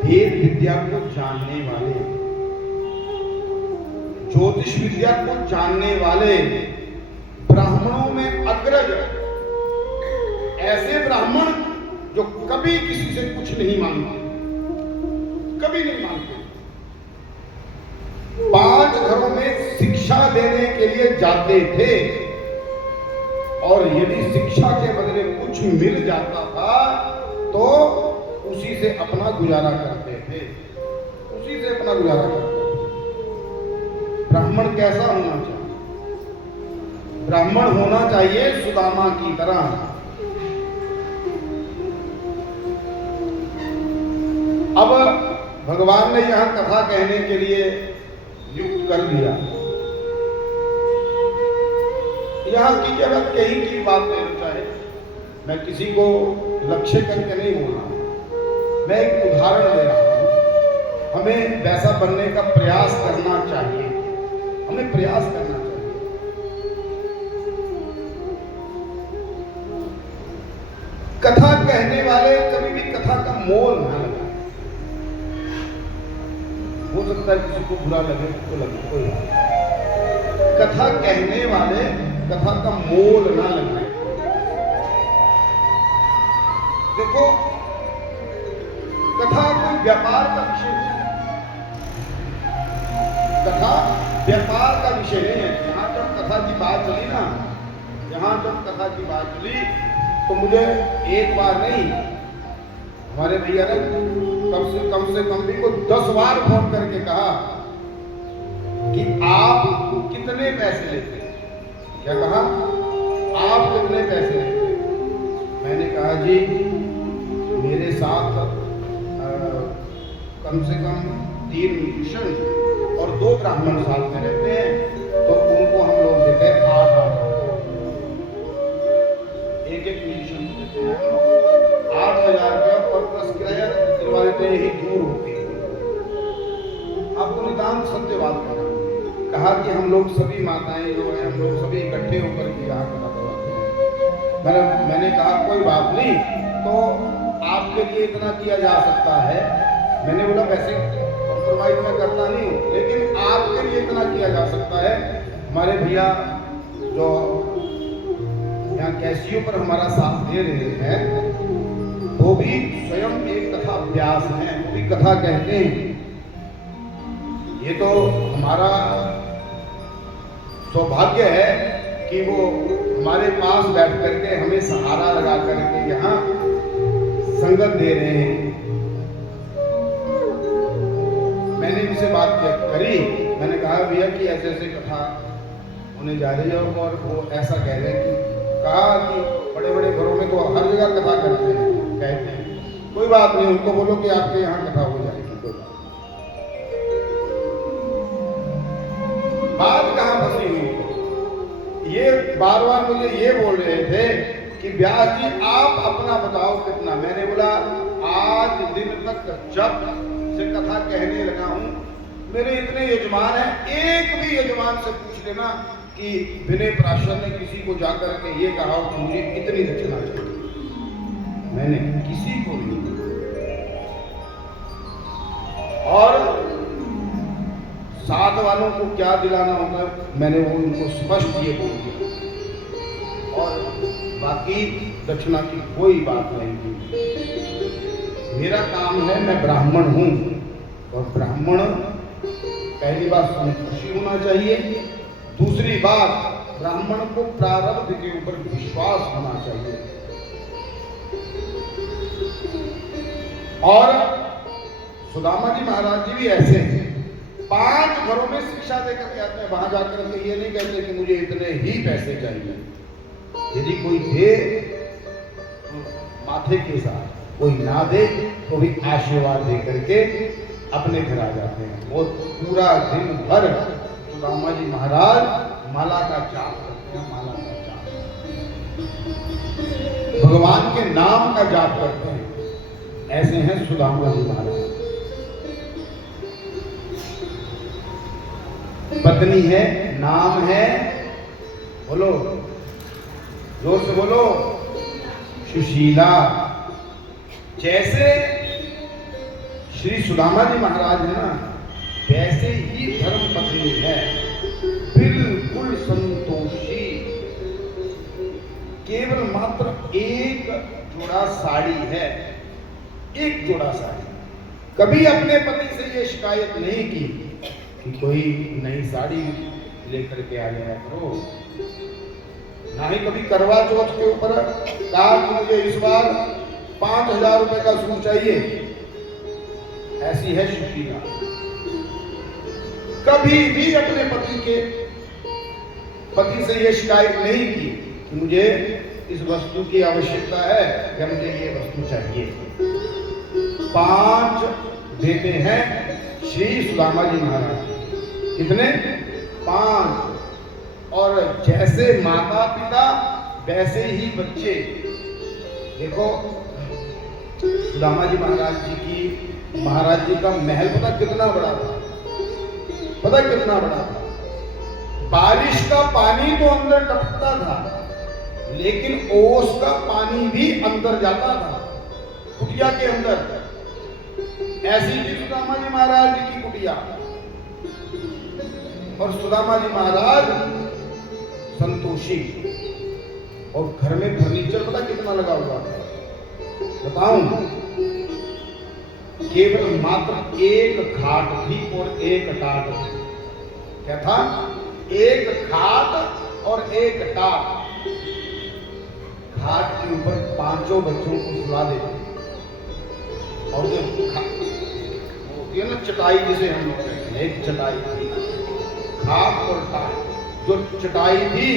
वेद विद्या को जानने वाले, ज्योतिष विद्या को जानने वाले, ब्राह्मणों में अग्रज, ऐसे ब्राह्मण जो कभी किसी से कुछ नहीं मांगते, कभी नहीं मांगते। 5 घरों में शिक्षा देने के लिए जाते थे और यदि शिक्षा के बदले कुछ मिल जाता था तो उसी से अपना गुजारा करते थे, उसी से अपना गुजारा करते थे। ब्राह्मण कैसा होना चाहिए? ब्राह्मण होना चाहिए सुदामा की तरह। अब भगवान ने यहां कथा कहने के लिए युक्त कर दिया। यहां की जगह कहीं की बात नहीं चाहे, मैं किसी को लक्ष्य करके नहीं बोल रहा, मैं एक उदाहरण दे रहा हूं। हमें वैसा बनने का प्रयास करना चाहिए, हमें प्रयास करना चाहिए। कथा कहने वाले कभी भी कथा का मोल ना लगाए। हो सकता है किसी को बुरा लगे तो लगे, कोई कथा कहने वाले कथा का मोल ना लगाए। देखो, कथा कोई व्यापार का विषय नहीं, कथा व्यापार का विषय नहीं है। यहां जब कथा की बात चली ना, यहां जब कथा की बात चली तो मुझे एक बार नहीं, हमारे भैया ने कम से कम भी को 10 बार फोन करके कहा कि आप कितने पैसे लेते हैं। क्या कहा? आप कितने पैसे लेते हैं? मैंने कहा जी, मेरे साथ कम से कम 3 म्यूजिशियन और 2 ब्राह्मण साथ में रहते हैं, तो उनको हम लोग देते हैं 8,000। एक म्यूजिशियन को देते हैं 8,000 रुपया और प्लस किराया दिलवा देते हैं। यही दूर होती है। आपको निदान सत्य बात कहा, कहा कि हम लोग सभी माताएं जो है, हम लोग सभी इकट्ठे होकर के यहाँ कथा करवाते हैं। मैंने कहा कोई बात नहीं, तो आपके लिए इतना किया जा सकता है। मैंने बोला वैसे कॉम्प्रोमाइज मैं करता नहीं हूँ, लेकिन आपके लिए इतना किया जा सकता है। हमारे भैया जो यहाँ कैसियो पर हमारा साथ दे रहे हैं, वो भी स्वयं एक कथा व्यास हैं, वो भी कथा कहते हैं। ये तो हमारा सौभाग्य है कि वो हमारे पास बैठ करके हमें सहारा लगा करके यहाँ संगत दे रहे हैं। मैंने इनसे बात करी, मैंने कहा भैया कि ऐसे ऐसे कथा होने जा रही है और वो ऐसा कह रहे हैं कि कहा कि बड़े बड़े घरों में तो हर जगह कथा करते हैं, कहते हैं। कोई बात नहीं, उनको बोलो कि आपके यहाँ कथा हो जाएगी। बात कहाँ फंसी हुई? ये बार बार मुझे ये बोल रहे थे कि व्यास जी आप अपना बताओ कितना। मैंने बोला आज दिन तक जब से कथा कहने लगा हूं, मेरे इतने यजमान हैं, एक भी यजमान से पूछ लेना कि विनय पराशर ने किसी को जाकर के ये कहा हो कि मुझे इतनी दक्षिणा चाहिए। मैंने किसी को नहीं। और साथ वालों को क्या दिलाना होगा मैंने वो उनको स्पष्ट ये बोल दिया, और बाकी दक्षिणा की कोई बात नहीं की। मेरा काम है, मैं ब्राह्मण हूं, और ब्राह्मण पहली बात संतोषी होना चाहिए, दूसरी बात ब्राह्मण को प्रारब्ध के ऊपर विश्वास होना चाहिए। और सुदामा जी महाराज जी भी ऐसे हैं, 5 घरों में शिक्षा देकर के आते हैं, वहां जाकर के ये नहीं कहते कि मुझे इतने ही पैसे चाहिए। यदि कोई दे तो माथे के साथ, कोई ना दे तो भी आशीर्वाद दे करके अपने घर आ जाते हैं। वो पूरा दिन भर सुदामा जी महाराज माला का जाप करते हैं, माला का जाप, भगवान के नाम का जाप करते हैं। ऐसे हैं सुदामा जी महाराज। पत्नी है, नाम है, बोलो जोर से बोलो, सुशीला। जैसे श्री सुदामा जी महाराज है ना, वैसे ही धर्म पत्नी है, बिल्कुल संतोषी। केवल मात्र एक जोड़ा साड़ी है, एक जोड़ा साड़ी। कभी अपने पति से ये शिकायत नहीं की कि कोई नई साड़ी लेकर के आ गया करो, ना ही कभी करवा चौथ के ऊपर कहा कि मुझे इस बार 5,000 रुपए का सूट चाहिए। ऐसी है सुशीला। कभी भी अपने पति से यह शिकायत नहीं की कि मुझे इस वस्तु की आवश्यकता है या मुझे ये वस्तु चाहिए। 5 बेटे हैं श्री सुदामा जी महाराज। कितने? 5। और जैसे माता पिता वैसे ही बच्चे। देखो सुदामा जी महाराज जी का महल पता कितना बड़ा था? पता कितना बड़ा था? बारिश का पानी तो अंदर टपकता था, लेकिन ओस का पानी भी अंदर जाता था, कुटिया के अंदर। ऐसी थी सुदामा जी महाराज जी की कुटिया। और सुदामा जी महाराज संतोषी, और घर में फर्नीचर पता कितना लगा हुआ था? बताऊं? केवल मात्र एक खाट थी और एक टाट थी। क्या था? एक खाट और एक टाट। खाट के ऊपर 5 बच्चों को सुला देते, और जो होती है ना चटाई, जिसे हम लोग कहते हैं, एक चटाई थी, खाट और टाट। जो चटाई थी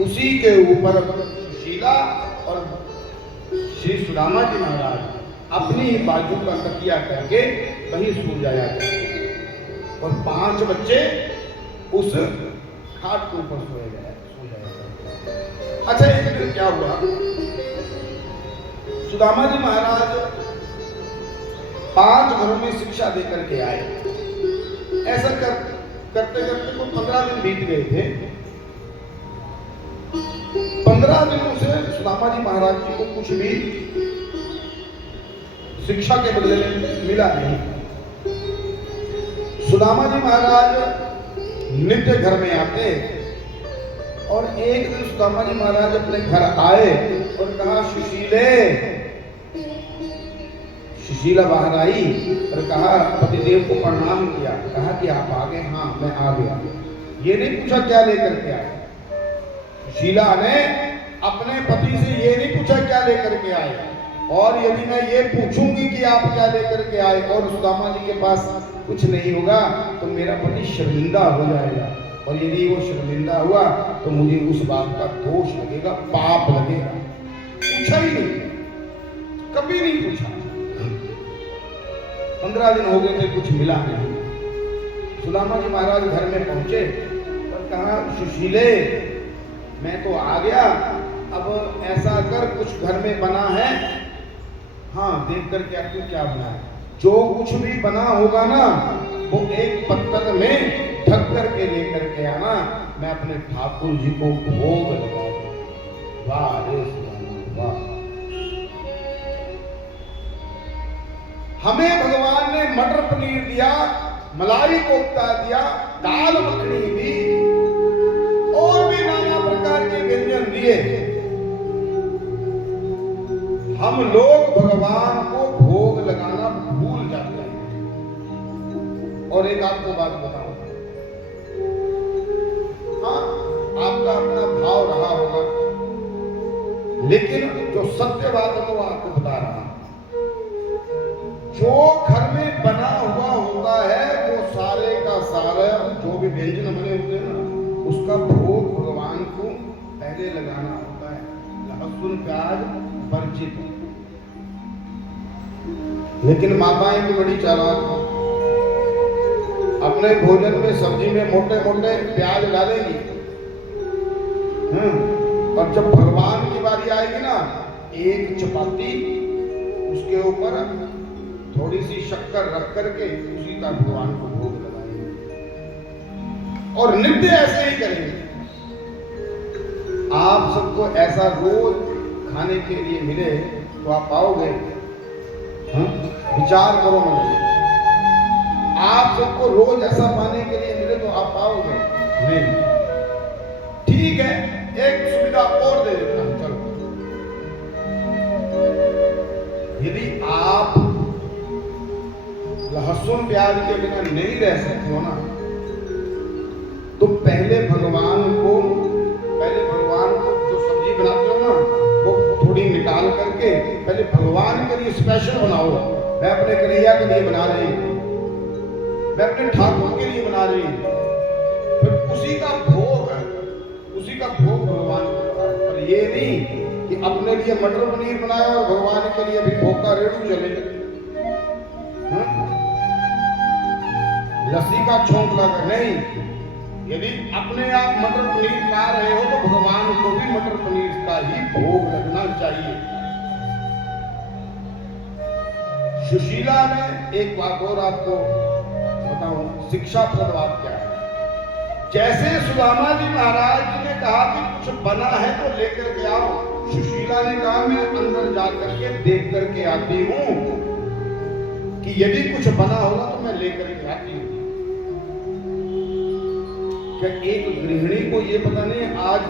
उसी के ऊपर सुशीला और श्री सुदामा जी महाराज अपनी ही बाजू का तकिया करके वहीं सो जाया करते, और 5 बच्चे उस खाट के ऊपर सो जाया करते। अच्छा, एक दिन क्या हुआ, सुदामा जी महाराज 5 घरों में शिक्षा देकर के आए। ऐसा करते करते को 15 दिन बीत गए थे। 15 दिनों से सुदामा जी महाराज जी को कुछ भी शिक्षा के बदले में मिला नहीं। सुदामा जी महाराज नित्य घर में आते, और एक दिन सुदामा जी महाराज अपने घर आए और कहा, सुशीला बाहर आई और कहा, पतिदेव को प्रणाम किया, कहा कि आप आ गए? हाँ मैं आ गया। ये नहीं पूछा क्या लेकर के आए। सुशीला ने अपने पति से ये नहीं पूछा क्या लेकर के आए, और यदि मैं ये पूछूंगी कि आप क्या लेकर के आए और सुदामा जी के पास कुछ नहीं होगा तो मेरा पति शर्मिंदा हो जाएगा, और यदि वो शर्मिंदा हुआ तो मुझे उस बात का दोष लगेगा, पाप लगेगा। पूछा ही नहीं, कभी नहीं पूछा। 15 दिन हो गए थे, कुछ मिला नहीं। सुदामा जी महाराज घर में पहुंचे और कहा, सुशीले मैं तो आ गया, अब ऐसा कर, कुछ घर में बना है हाँ देख करके आपको क्या बना है, जो कुछ भी बना होगा ना वो एक पत्तल में ढक करके लेकर के आना, मैं अपने ठाकुर जी को भोग लगा दूं। वाह रे वाह। हमें भगवान ने मटर पनीर दिया, मलाई कोफ्ता दिया, दाल मखनी दी, और भी नाना प्रकार के व्यंजन दिए। हम लोग भगवान को भोग लगाना भूल जाते हैं। और एक आपको बात बताऊं, हाँ आपका अपना भाव रहा होगा, लेकिन जो सत्य बात है वो आपको बता रहा हूं। जो घर में बना हुआ होता है वो सारे का सारा जो भी व्यंजन बने होते हैं ना, उसका भोग भगवान को पहले लगाना होता है, लहसुन प्याज वर्जित। लेकिन माताएं भी बड़ी चालाक, अपने भोजन में सब्जी में मोटे मोटे प्याज डालेगी, और जब भगवान की बारी आएगी ना, एक चपाती उसके ऊपर थोड़ी सी शक्कर रख करके उसी का भगवान को भोग लगाएंगे, और नित्य ऐसे ही करेंगे। आप सबको ऐसा रोज खाने के लिए मिले तो आप पाओगे? विचार करो मुझे, आप सबको रोज ऐसा पाने के लिए मिले तो आप पाओगे? नहीं। ठीक है, एक सुविधा और दे देता हूं, चलो। यदि आप लहसुन प्याज के बिना नहीं रह सकते हो ना, तो पहले भगवान को जो सब्जी बनाते हो ना, वो थोड़ी निकाल करके पहले भगवान के लिए स्पेशल बनाओ। मैं अपने कन्हैया के लिए बना रही हूं, मैं अपने ठाकुर के लिए बना रही हूं, फिर उसी का भोग भगवान को बनाओ। पर ये नहीं कि अपने लिए मटर पनीर बनाए और भगवान के लिए भी भोग का रेड़ू चले, लस्सी का छोंक लगा नहीं। यदि अपने आप मटर पनीर खा रहे हो तो भगवान को भी मटर पनीर का ही भोग लगना चाहिए। सुशीला ने एक बात और आपको बताऊं, शिक्षाप्रद बात क्या है। जैसे सुदामा जी महाराज जी ने कहा कि कुछ बना है तो लेकर के आओ, सुशीला ने कहा मैं अंदर जाकर के देख करके आती हूं कि यदि कुछ बना होगा तो मैं लेकर के आती हूं। क्या एक गृहिणी को ये पता नहीं आज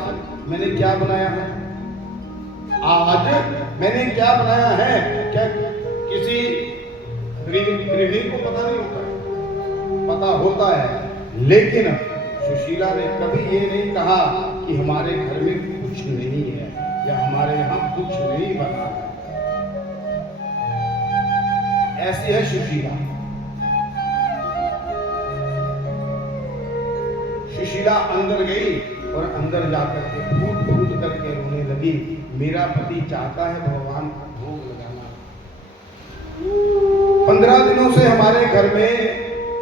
मैंने क्या बनाया है? आज मैंने क्या बनाया है? क्या किसी गृहिणी को पता नहीं होता है? पता होता है, लेकिन सुशीला ने कभी ये नहीं कहा कि हमारे घर में कुछ नहीं है या हमारे यहाँ कुछ नहीं बना है। ऐसी है सुशीला। सुशीला अंदर गई और अंदर जाकर के फूट फूट करके रोने लगी, मेरा पति चाहता है भगवान को भोग लगाना। 15 दिनों से हमारे घर में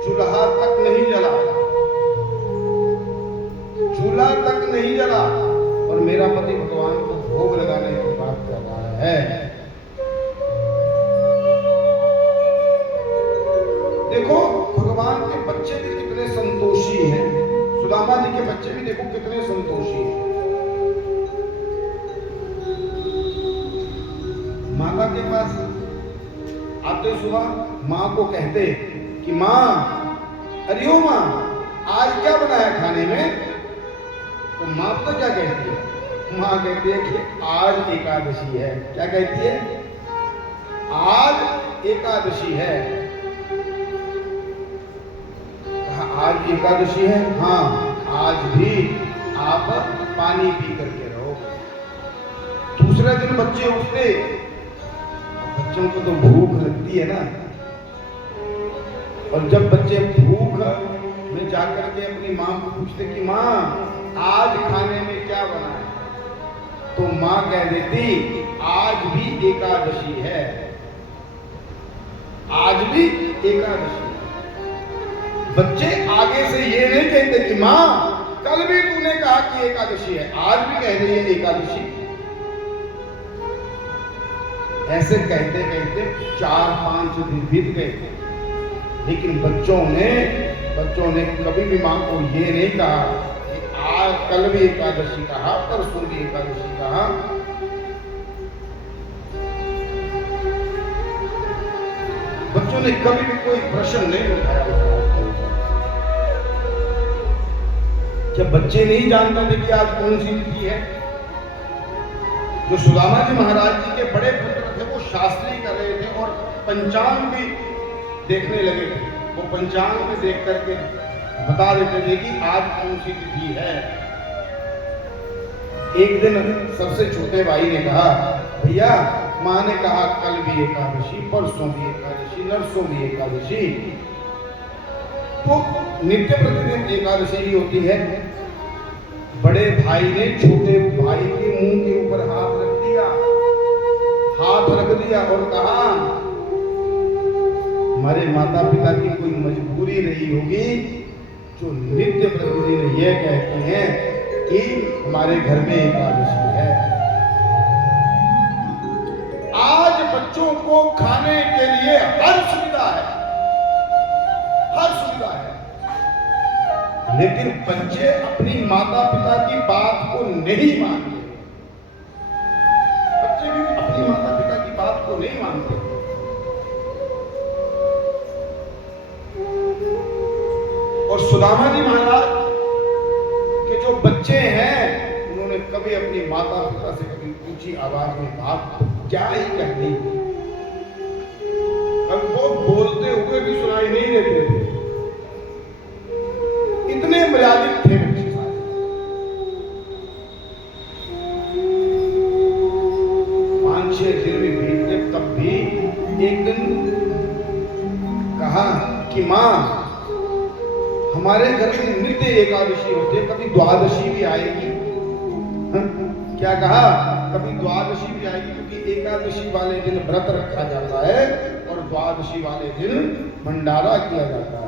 चूल्हा तक नहीं जला, चूल्हा तक नहीं जला, और मेरा पति भगवान को भोग लगाने की बात कर रहा है। देखो भगवान के बच्चे भी कितने संतोषी हैं, सुदामा जी के बच्चे भी देखो कितने संतोषी हैं। माता के पास आते सुबह माँ को कहते कि माँ, अरे ओ माँ, आज क्या बना है खाने में? तो माँ तो क्या कहती है? माँ कहती है कि आज एकादशी है। क्या कहती है? आज एकादशी है। आज एकादशी है, हाँ आज भी आप पानी पी करके रहो। दूसरे दिन बच्चे उठते, बच्चों को तो भूख लगती है ना, और जब बच्चे भूख में जाकर के अपनी माँ को पूछते कि माँ आज खाने में क्या बना है, तो माँ कह देती आज भी एकादशी है, आज भी एकादशी। बच्चे आगे से ये नहीं कहते कि माँ कल भी तूने कहा कि एकादशी है, आज भी कह रही है एकादशी। ऐसे कहते कहते 4-5 दिन बीत गए, लेकिन बच्चों ने कभी भी मां को ये नहीं कहा कि आज कल भी एकादशी कहा, परसों भी एकादशी कहा। बच्चों ने कभी भी कोई प्रश्न नहीं उठाया उस बात के ऊपर। जब बच्चे नहीं जानते थे कि आज कौन सी तिथि है, जो सुदामा जी महाराज जी के बड़े पुत्र थे वो शास्त्री कर रहे थे और पंचांग भी देखने लगे थे। वो पंचांग में देख करके बता देते थे कि आज कौन सी तिथि है। एक दिन सबसे छोटे भाई ने कहा, भैया माँ ने कहा कल भी एकादशी, परसों भी एकादशी, नरसों भी एकादशी, तो नित्य प्रतिदिन एकादशी ही होती है। बड़े भाई ने छोटे भाई के मुंह के ऊपर हाथ रख दिया और कहा, हमारे माता पिता की कोई मजबूरी रही होगी जो नित्य प्रतिदिन यह कहते हैं कि हमारे घर में एकादशी है। आज बच्चों को खाने के लिए हर सुविधा है, लेकिन बच्चे अपनी माता पिता की बात को नहीं मानते। बच्चे भी अपनी माता पिता की बात को नहीं मानते। और सुदामा जी महाराज के जो बच्चे हैं, उन्होंने कभी अपनी माता पिता से कभी ऊंची आवाज में बात क्या ही कहनी, अब वो बोलते हुए भी सुनाई नहीं देते थे। इतने मर्यादित थे बच्चे सारे। 5-6 दिन भी बीतते, तब भी एक दिन कहा कि माँ हमारे घर में नित्य एकादशी होती है, कभी द्वादशी भी आएगी। क्या कहा? कभी द्वादशी भी आएगी, क्योंकि एकादशी वाले दिन व्रत रखा जाता है और द्वादशी वाले दिन भंडारा किया जाता है।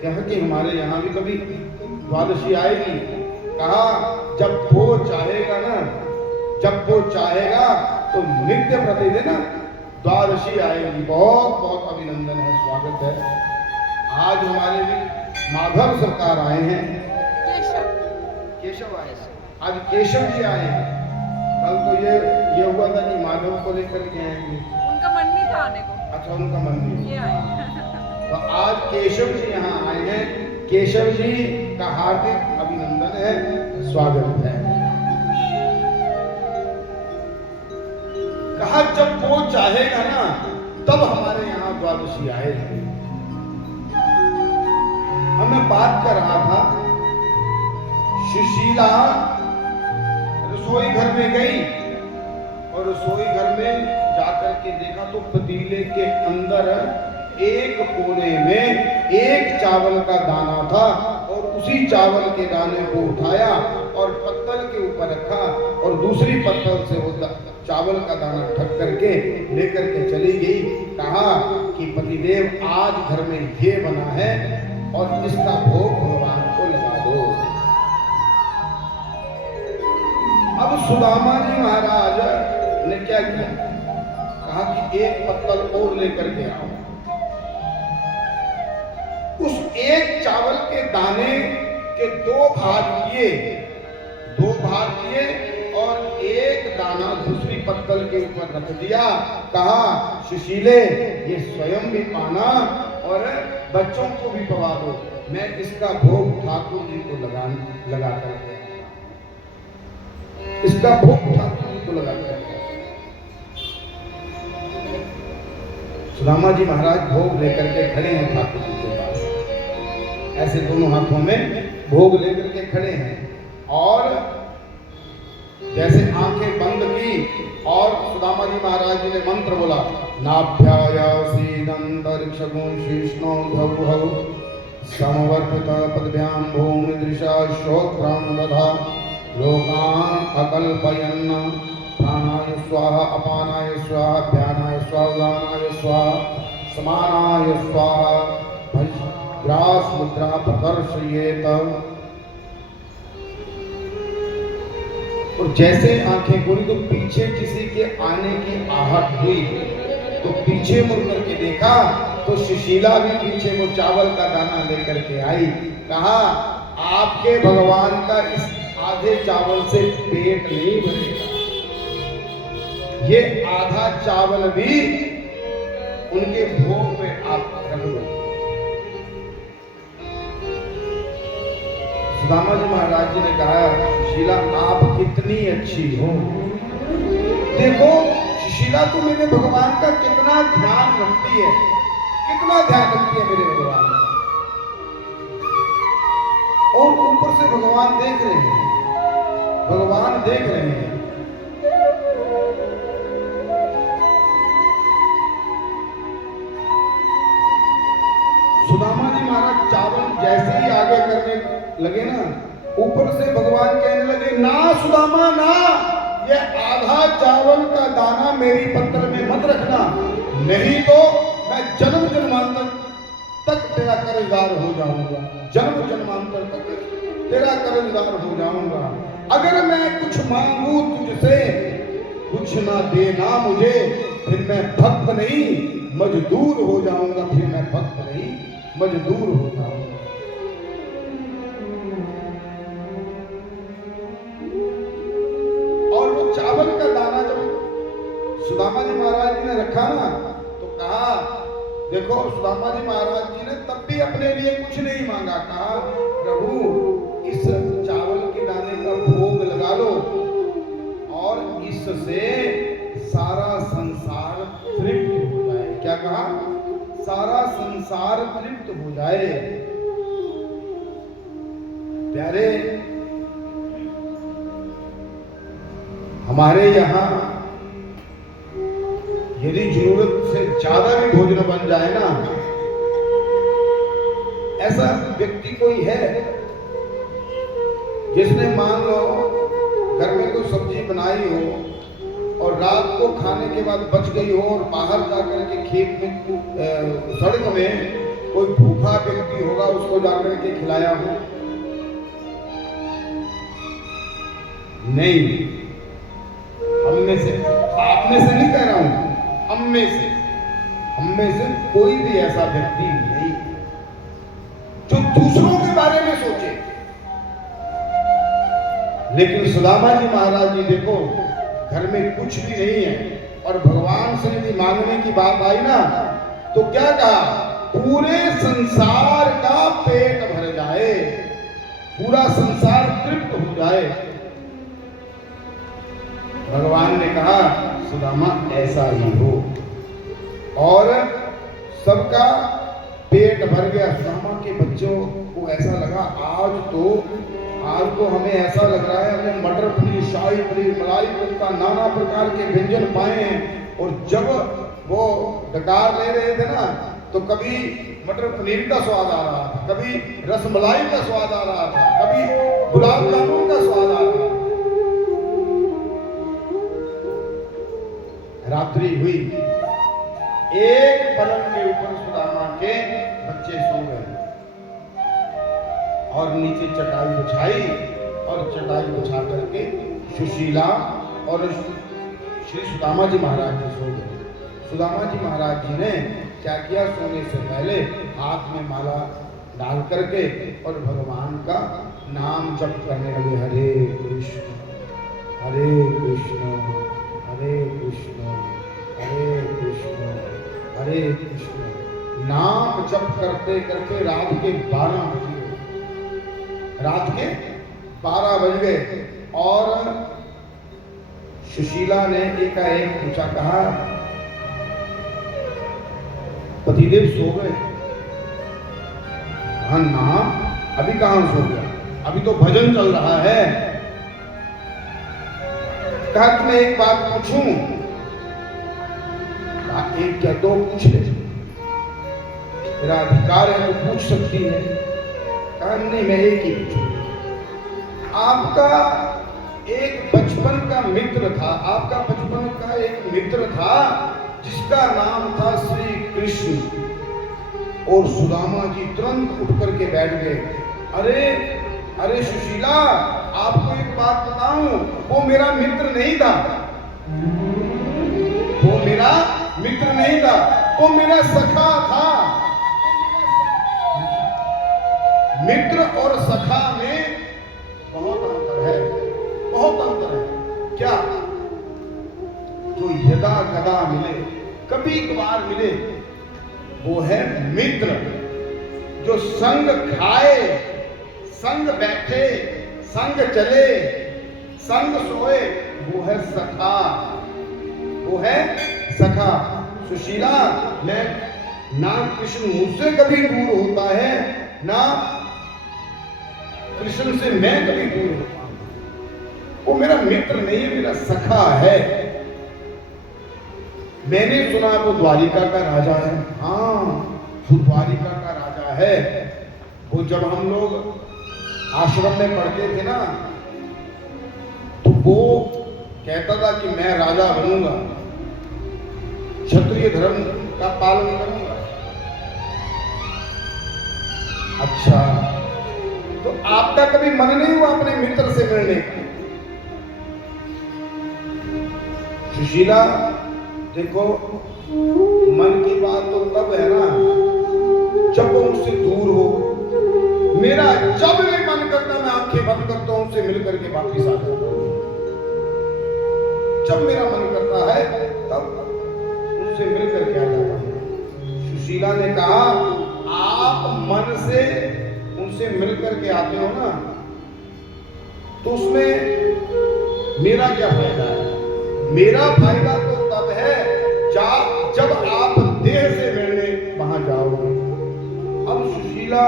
कहा कि हमारे यहाँ भी कभी द्वादशी आएगी। कहा जब वो चाहेगा ना, जब वो चाहेगा तो नित्य प्रतिदिन द्वादशी आएगी। बहुत बहुत अभिनंदन है, स्वागत है। आज हमारे भी माधव सरकार आए हैं, केशव आए, आज केशव जी आए हैं। कल तो ये हुआ था कि माधव को लेकर के आएंगे, उनका मन नहीं था आने को। अच्छा, उनका मन नहीं, ये आए। तो आज केशव जी यहाँ आए हैं। केशव जी का हार्दिक अभिनंदन है, स्वागत है। कहा जब वो चाहेगा ना तब हमारे यहाँ द्वादशी आएगी। अब मैं बात कर रहा था, सुशीला रसोई घर में गई और रसोई घर में जाकर के देखा तो पतीले के अंदर एक कोने में एक चावल का दाना था और उसी चावल के दाने को उठाया और पत्तल के ऊपर रखा और दूसरी पत्तल से वो चावल का दाना ढक करके लेकर के चली गई। कहा कि पतिदेव आज घर में ये बना है और इसका भोग भगवान को लगा दो। अब सुदामा जी महाराज ने क्या किया? कहा कि एक पत्तल और लेकर के आओ। उस एक चावल के दाने के 2 भाग किए और एक दाना दूसरी पत्तल के ऊपर रख दिया। कहा सुशीले ये स्वयं भी पाना और बच्चों को भी पवा दो, मैं इसका भोग ठाकुर जी को लगा करके, इसका भोग ठाकुर जी को लगा करके। सुदामा जी महाराज भोग लेकर के खड़े हैं ठाकुर जी के पास, ऐसे दोनों हाथों में भोग लेकर के खड़े हैं और जैसे आंखें बंद की और सुदामा जी महाराज जी ने मंत्र बोला, नाभ्यायासीदंतरिक्षगुं शीष्णो भवभव समवर्तित पदभ्यां भूमि दृशा श्रोत्रां दधा लोकान् अकल्पयन् प्राणाय स्वाहा अपानाय स्वाहा ध्यानाय स्वाहा उदानाय स्वाहा समानाय स्वाहा ग्रास मुद्रा प्रदर्शयेत। और जैसे आंखें खोली तो पीछे किसी के आने की आहट हुई, तो पीछे मुड़ करके देखा तो सुशीला भी पीछे वो चावल का दाना लेकर के आई। कहा आपके भगवान का इस आधे चावल से पेट नहीं भरेगा, ये आधा चावल भी उनके भोग में आप रख लो। सुदामा जी महाराज जी ने कहा सुशीला आप कितनी अच्छी हो, देखो सुशीला तो मेरे भगवान का कितना ध्यान रखती है, कितना ध्यान रखती है मेरे भगवान का। और ऊपर से भगवान देख रहे हैं, भगवान देख रहे हैं। सुदामा जी महाराज चावल जैसे ही आगे करने लगे ना, ऊपर से भगवान कहने लगे ना सुदामा ना, ये आधा चावल का दाना मेरी पत्र में मत रखना, नहीं तो मैं जन्म जन्मांतर तक तेरा कर्जदार हो जाऊंगा, जन्म जन्मांतर तक तेरा कर्जदार हो जाऊंगा। अगर मैं कुछ मांगू तुझसे कुछ ना देना मुझे, फिर मैं भक्त नहीं मजदूर हो जाऊंगा, फिर मैं भक्त नहीं मजदूर हो जाऊंगा। और वो चावल का दाना जब सुदामा जी महाराज जी ने रखा ना, तो कहा देखो सुदामा जी महाराज जी ने तब भी अपने लिए कुछ नहीं मांगा, कहा प्रभु इस चावल के दाने का भोग लगा लो और इससे सारा संसार तृप्त हो जाए। क्या कहा? सारा संसार तृप्त हो जाए। प्यारे हमारे यहाँ यदि जरूरत से ज्यादा भी भोजन बन जाए ना, ऐसा व्यक्ति कोई है जिसने मान लो घर में कोई सब्जी बनाई हो और रात को खाने के बाद बच गई हो और बाहर जाकर के खेत में सड़क में कोई भूखा व्यक्ति होगा उसको जाकर के खिलाया हो? नहीं, हम में से, आप में से नहीं कह रहा हूं, हम में से कोई भी ऐसा व्यक्ति नहीं जो दूसरों के बारे में सोचे। लेकिन सुदामा जी महाराज जी देखो घर में कुछ भी नहीं है और भगवान से यदि मांगने की बात आई ना, तो क्या कहा? पूरे संसार का पेट भर जाए, पूरा संसार तृप्त हो जाए। भगवान ने कहा सुदामा ऐसा ही हो, और सबका पेट भर गया। सुदामा के बच्चों को ऐसा लगा आज तो हमें ऐसा लग रहा है हमने मटर पनीर, शाही पनीर, मलाई कोफ्ता, नाना प्रकार के व्यंजन पाए हैं। और जब वो डकार ले रहे थे ना, तो कभी मटर पनीर का स्वाद आ रहा था, कभी रसमलाई का स्वाद आ रहा था, कभी गुलाब जामुन का स्वाद आ रहा था। रात्रि हुई, एक पलंग के ऊपर सुदामा के बच्चे सो गए और नीचे चटाई बिछाई, और चटाई बिछा करके सुशीला और श्री सुदामा जी महाराज जी सो गए। सुदामा जी महाराज जी ने क्या किया? सोने से पहले हाथ में माला डाल करके और भगवान का नाम जप करने लगे। हरे कृष्ण हरे कृष्ण हरे कृष्ण हरे कृष्ण हरे कृष्ण। नाम जप करते करते रात के 12 बज गए, रात के 12 बज गए। और सुशीला ने एकाएक पूछा, कहा पतिदेव सो गए? हाँ ना, अभी कहां सो गया, अभी तो भजन चल रहा है। कहा कि मैं एक बात पूछूं? कहा एक क्या दो, पूछ ले, मेरा अधिकार है तो पूछ सकती है। कहा नहीं, मैं एक ही पूछूंगा। आपका एक बचपन का मित्र था, आपका बचपन का एक मित्र था जिसका नाम था श्री कृष्ण। और सुदामा जी तुरंत उठ करके बैठ गए। अरे अरे सुशीला, आपको एक बात बताऊं, वो मेरा मित्र नहीं था, वो मेरा मित्र नहीं था, वो मेरा सखा था। मित्र और सखा में बहुत अंतर है, बहुत अंतर है। क्या? जो यदा कदा मिले, कभी कभार मिले, वो है मित्र। जो संग खाए, संग बैठे, संग चले, संग सोए, वो है सखा, वो है सखा। सुशीला, मैं ना कृष्ण मुझसे कभी दूर होता है, ना कृष्ण से मैं कभी दूर होता हूं। वो मेरा मित्र नहीं है, मेरा सखा है। मैंने सुना वो द्वारिका का राजा है। हाँ, वो द्वारिका का राजा है। वो जब हम लोग आश्रम में पढ़ते थे ना, तो वो कहता था कि मैं राजा बनूंगा, क्षत्रिय धर्म का पालन करूंगा। अच्छा, तो आपका कभी मन नहीं हुआ अपने मित्र से मिलने का? सुशीला, देखो, मन की बात तो तब है ना जब वो मुझसे दूर हो। मेरा जब भी मन करता, मैं आंखें बंद करता हूं, उनसे मिल करके वापिस आ जाता हूं। जब मेरा मन करता है तब उनसे मिल करके आ जाता हूं। सुशीला ने कहा, आप मन से उनसे मिल करके आते हो ना, तो उसमें मेरा क्या फायदा है? मेरा फायदा तो तब है जब आप देह से मिलने वहां जाओगे। अब सुशीला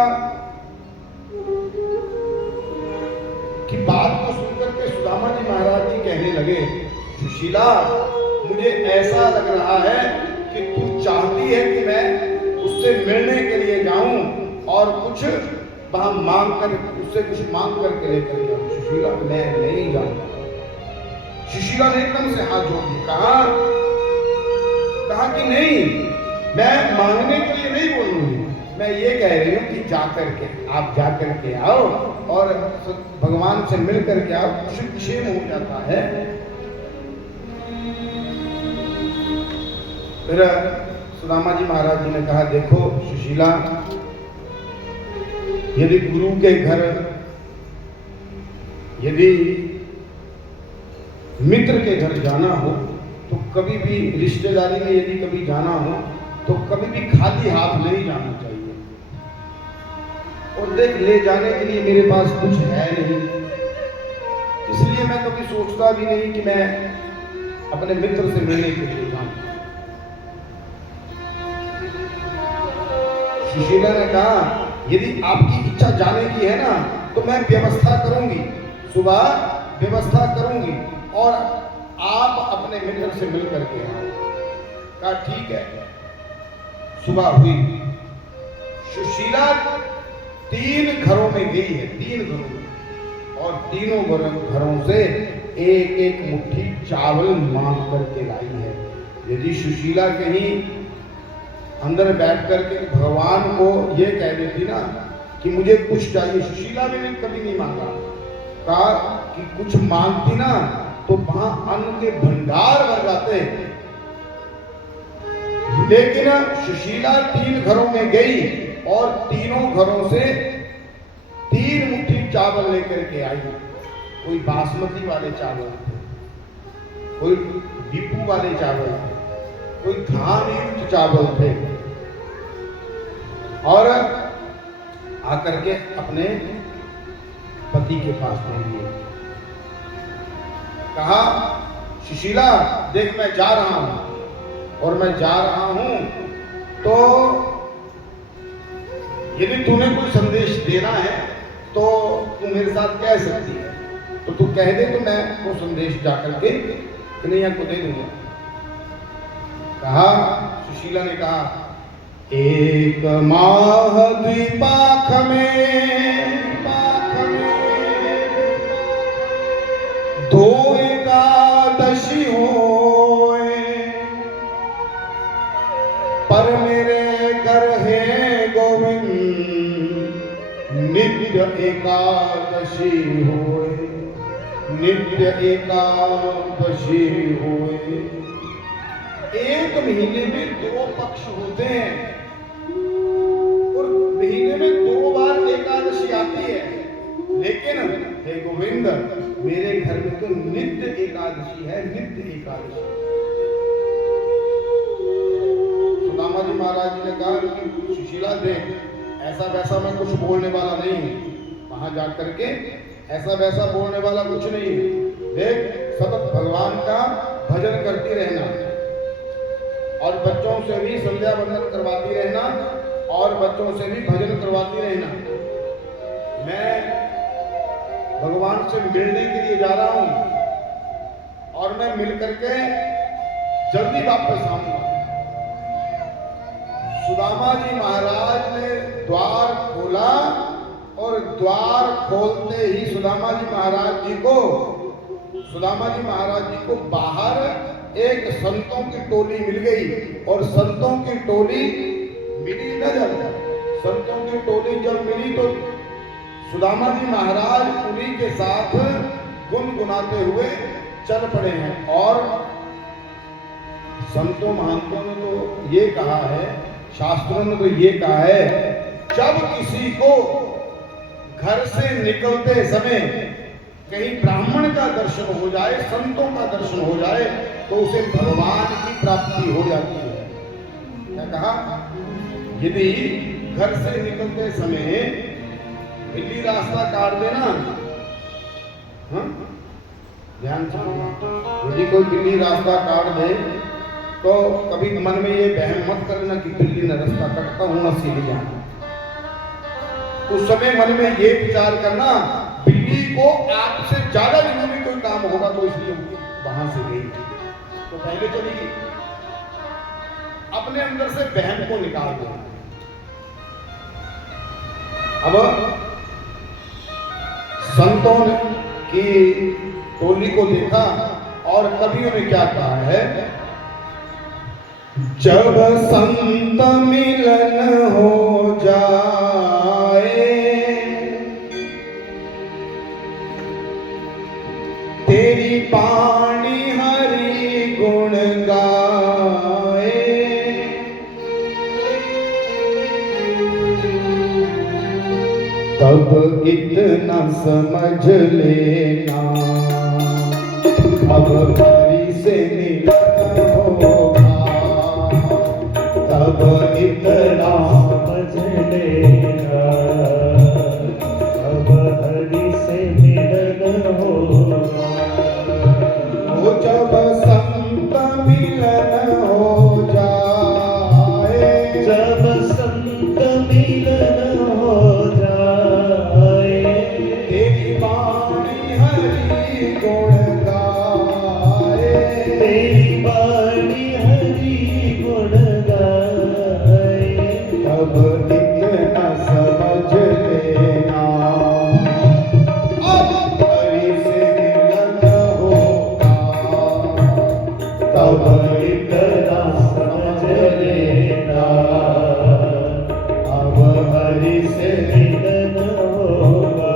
की बात को सुनकर के सुदामा जी महाराज जी कहने लगे, सुशीला, मुझे ऐसा लग रहा है कि तू चाहती है कि मैं उससे मिलने के लिए जाऊं और कुछ वहां मांग कर, उससे कुछ मांग करके लेकर जाऊं। सुशीला, मैं नहीं जाऊंगा। सुशीला ने एकदम से हाथ जोड़ दिया, कहा कि नहीं, मैं मांगने के लिए नहीं बोलूंगी, मैं ये कह रही हूं कि जाकर के, आप जाकर के आओ और भगवान से मिल करके आओ, कुछ क्षेम हो जाता है। फिर सुदामा जी महाराज जी ने कहा, देखो सुशीला, यदि गुरु के घर, यदि मित्र के घर जाना हो, तो कभी भी रिश्तेदारी में यदि कभी जाना हो, तो कभी भी खाली हाथ नहीं जाना चाहिए। और देख, ले जाने के लिए मेरे पास कुछ है नहीं, इसलिए मैं कभी सोचता भी नहीं कि मैं अपने मित्र से मिलने के लिए जाऊं। सुशीला ने कहा, यदि आपकी इच्छा जाने की है ना, तो मैं व्यवस्था करूंगी, सुबह व्यवस्था करूंगी और आप अपने मित्र से मिल करके आओ। कहा ठीक है। सुबह हुई, सुशीला 3 घरों में गई है, 3 घरों में, और तीनों घरों से एक एक मुट्ठी चावल मांग करके लाई है। यदि सुशीला कहीं अंदर बैठ करके भगवान को ये कह देती ना कि मुझे कुछ चाहिए, सुशीला ने कभी नहीं मांगा। कहा कि कुछ मांगती ना तो वहां अन्न के भंडार भर जाते। लेकिन सुशीला 3 घरों में गई और तीनों घरों से 3 मुट्ठी चावल लेकर के आई। कोई बासमती वाले चावल थे, कोई दीपू वाले चावल थे, कोई धान युक्त चावल थे, और आकर के अपने पति के पास दे दिए। कहा, सुशीला देख, मैं जा रहा हूं और मैं जा रहा हूं, तो यदि तूने कोई संदेश देना है तो तू मेरे साथ कह सकती है, तो तू कह दे तो मैं वो संदेश जाकर के कन्हैया को दे दूंगा। कहा, सुशीला ने कहा, एक माह द्विपाख में, दो एकादशी होए, पर मेरे घर है गोविंद नित्य एकादशी एकादशी होए, नित्य एकादशी होए। एक महीने में 2 पक्ष होते हैं और महीने में 2 बार एकादशी आती है, लेकिन हे गोविंद मेरे घर में तो नित्य एकादशी है, नित्य एकादशी। सुदामा जी महाराज जी ने कहा कि सुशीला देख, ऐसा वैसा मैं कुछ बोलने वाला नहीं हूं, वहां जाकर के ऐसा वैसा बोलने वाला कुछ नहीं है। देख, सतत भगवान का भजन करती रहना और बच्चों से भी संध्या वंदन करवाती रहना और बच्चों से भी भजन करवाती रहना। मैं भगवान से मिलने के लिए जा रहा हूं और मैं मिल करके जल्दी वापस आऊंगा। सुदामा जी महाराज ने द्वार खोला और द्वार खोलते ही सुदामा जी महाराज जी को बाहर एक संतों की टोली मिल गई और संतों की टोली मिली न जब संतों की टोली जब मिली तो सुदामा जी महाराज उन्हीं के साथ गुनगुनाते हुए चल पड़े हैं। और संतों महंतों ने तो ये कहा है, शास्त्रों ने तो ये कहा है, जब किसी को घर से निकलते समय कहीं ब्राह्मण का दर्शन हो जाए, संतों का दर्शन हो जाए, तो उसे भगवान की प्राप्ति हो जाती है। क्या कहा? यदि घर से निकलते समय बिल्ली रास्ता काट देना, ध्यान से, यदि कोई बिल्ली रास्ता काट दे तो कभी मन में ये वहम मत करना कि बिल्ली ने रास्ता काटता हूं ना सीधे जाना। उस समय मन में ये विचार करना, बिल्ली को आपसे ज्यादा जरूरी कोई काम होगा तो इसलिए वहां से गई, तो पहले चली गई। अपने अंदर से वहम को निकाल दो। अब संतों की टोली को देखा और कवियों ने क्या कहा है, जब संत मिलन हो जाए, तेरी पानी हरि गुण गाए, तब इतना समझ लेना, अब हरि से मिलन होगा, तब इतना समझ लेना, अब हरि से मिलन होगा। वो जब संत मिलन हो जाए, जब संत मिलन हो जाए, तेरी वाणी हरि गुण गाए, तेरी वाणी हरि गुण गाए, तब इतना समझ लेना, अब हरि से मिलन होगा, तब इतना समझ लेना, अब हरि से मिलन होगा।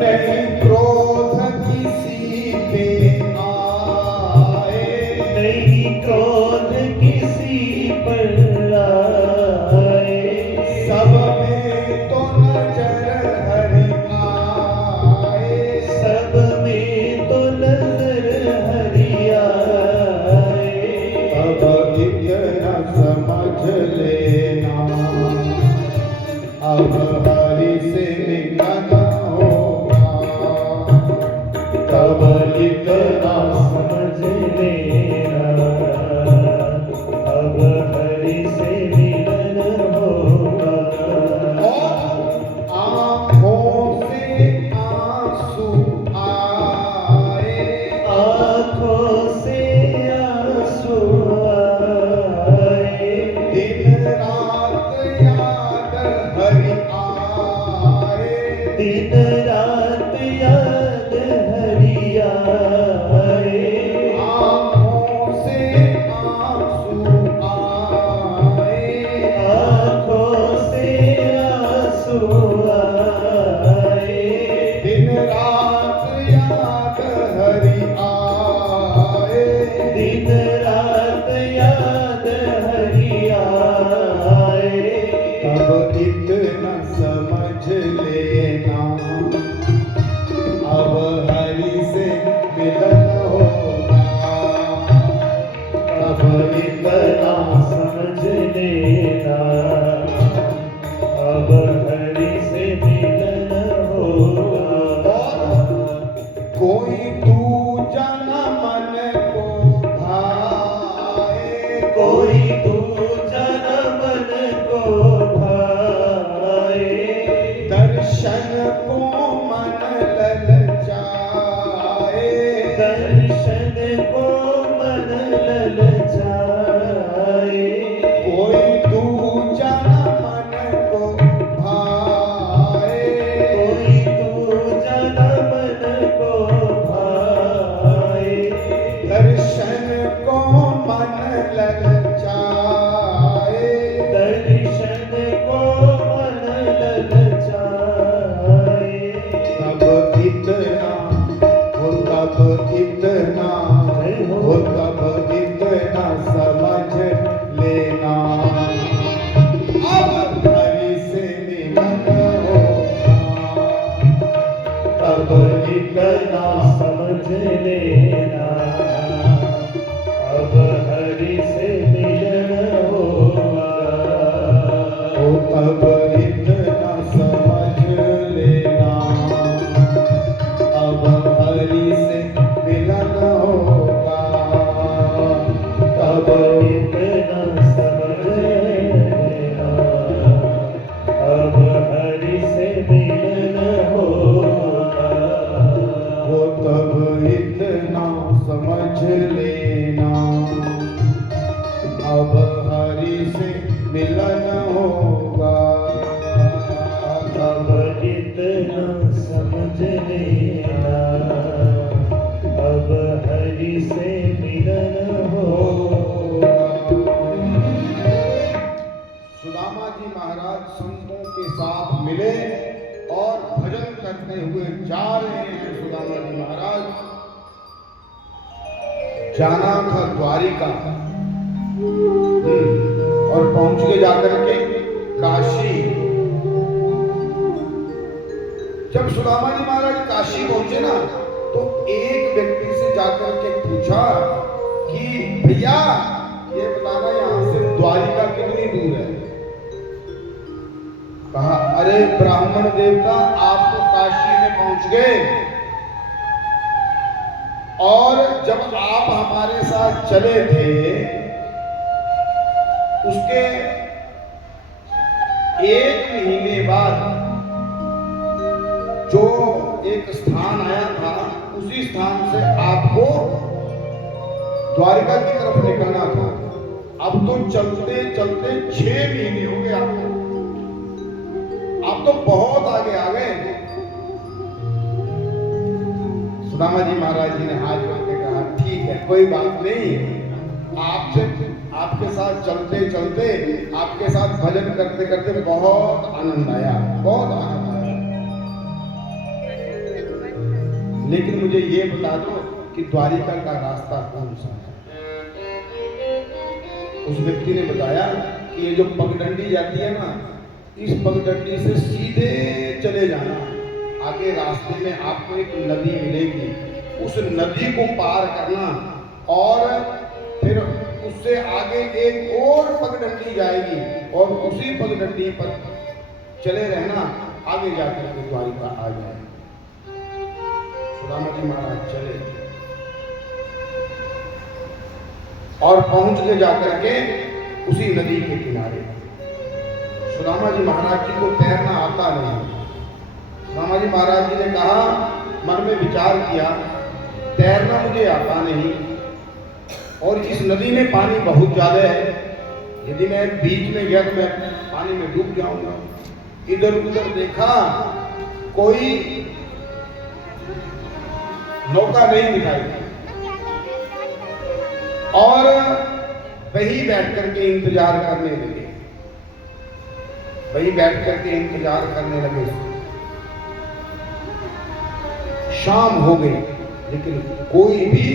नहीं क्रोध किसी पे आए, नहीं क्रोध किसी पर आए, सब में तो नजर हरि आए, सब में तो नजर हरि आए, अब इतना समझ लेना, अब हरि से मिलन होगा, कोई तू जाना मन को भाए, कोई तू जन मन को भाए, दर्शन को मन ललचाए, दर्शन को मन ललचाए, कोई तू जाना मन को भाए, कोई तू जन मन को भाए, दर्शन को मन ललचाए, दर्शन को मन ललचाए, तब इतना हो, तब इतना हो, तब इतना समझ लेना, अब हरि से मिलन होगा, तब इतना समझ लेना, अब हरि से मिलन होगा, ओ तब इतना समझ लेना, अब हरि से मिलन होगा, तब इतना समझ लेना, अब हरि से मिलन होगा, वो तब इतना समझ लेना, अब हरि से मिलन होगा, अब इतना समझ लेना, अब हरि से मिलन होगा। सुदामा जी महाराज संतों के साथ मिले और भजन करते हुए जा रहे हैं। सुदामा जी महाराज जाना था द्वारिका, और पहुंच के जाकर के काशी। जब सुदामा जी महाराज काशी पहुंचे ना, तो एक व्यक्ति से जाकर के पूछा कि भैया ये बताना यहाँ से द्वारिका कितनी दूर है। कहा अरे ब्राह्मण देवता, आप तो काशी में पहुंच गए, और जब आप हमारे साथ चले थे उसके 1 महीने बाद जो एक स्थान आया था, उसी स्थान से आपको द्वारिका की तरफ निकलना था। अब तो चलते चलते 6 महीने हो गए आपको, आप तो बहुत आगे आ गए। सुदामा जी महाराज जी ने हाथ जोड़ के कहा ठीक है, कोई बात नहीं, आपके साथ चलते चलते, आपके साथ भजन करते करते बहुत आनंद आया, बहुत आनंद आया। लेकिन मुझे ये बता दो कि द्वारिका का रास्ता कौन सा है। उस व्यक्ति ने बताया कि ये जो पगडंडी जाती है ना, इस पगडंडी से सीधे चले जाना, आगे रास्ते में आपको एक नदी मिलेगी, उस नदी को पार करना, और फिर उससे आगे एक और पगडंडी जाएगी, और उसी पगडंडी पर चले रहना, आगे जाकर के द्वारिका आ जाए। सुदामा जी महाराज चले और पहुंच के जाकर के उसी नदी के किनारे। सुदामा जी महाराज जी को तैरना आता नहीं। सुदामा जी महाराज जी ने कहा, मन में विचार किया, तैरना मुझे आता नहीं, और इस नदी में पानी बहुत ज्यादा है, यदि मैं बीच में गया तो मैं पानी में डूब जाऊंगा। इधर उधर देखा, कोई नौका नहीं दिखाई, और वही बैठ करके इंतजार करने लगे, वही बैठ करके इंतजार करने लगे। शाम हो गई, लेकिन कोई भी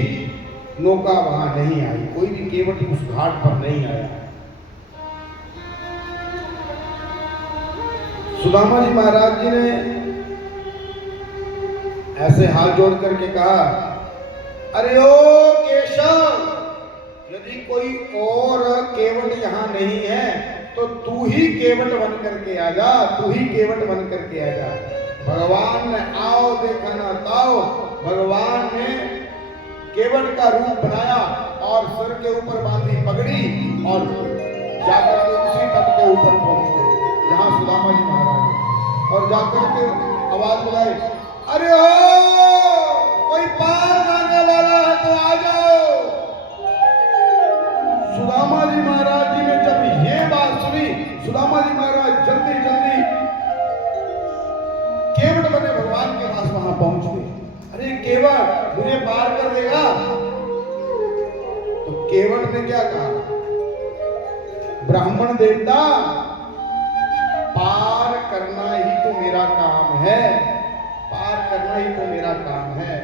नौका वहां नहीं आई, कोई भी केवट उस घाट पर नहीं आया। सुदामा जी महाराज जी ने ऐसे हाथ जोड़ करके कहा, अरे ओ केशव, यदि कोई और केवट यहाँ नहीं है तो तू ही केवट बन करके आ जा, तू ही केवट बन करके आ जा। भगवान ने आओ देखा ना ताओ, भगवान ने केवट का रूप बनाया और सर के ऊपर बांधी पगड़ी और जाकर के उसी तट के ऊपर पहुंचे जहां सुदामा जी महाराज हैं। और जाकर के आवाज बुलाई, अरे हो कोई पार लाने वाला है तो आ जाओ। सुदामा जी महाराज जी ने जब ये बात सुनी, सुदामा जी महाराज जल्दी जल्दी केवट बने भगवान के पास वहां पहुंच गए। अरे केवट मुझे पार कर देगा? तो केवट ने क्या कहा, ब्राह्मण देवता पार करना ही तो मेरा काम है, पार करना ही तो मेरा काम है,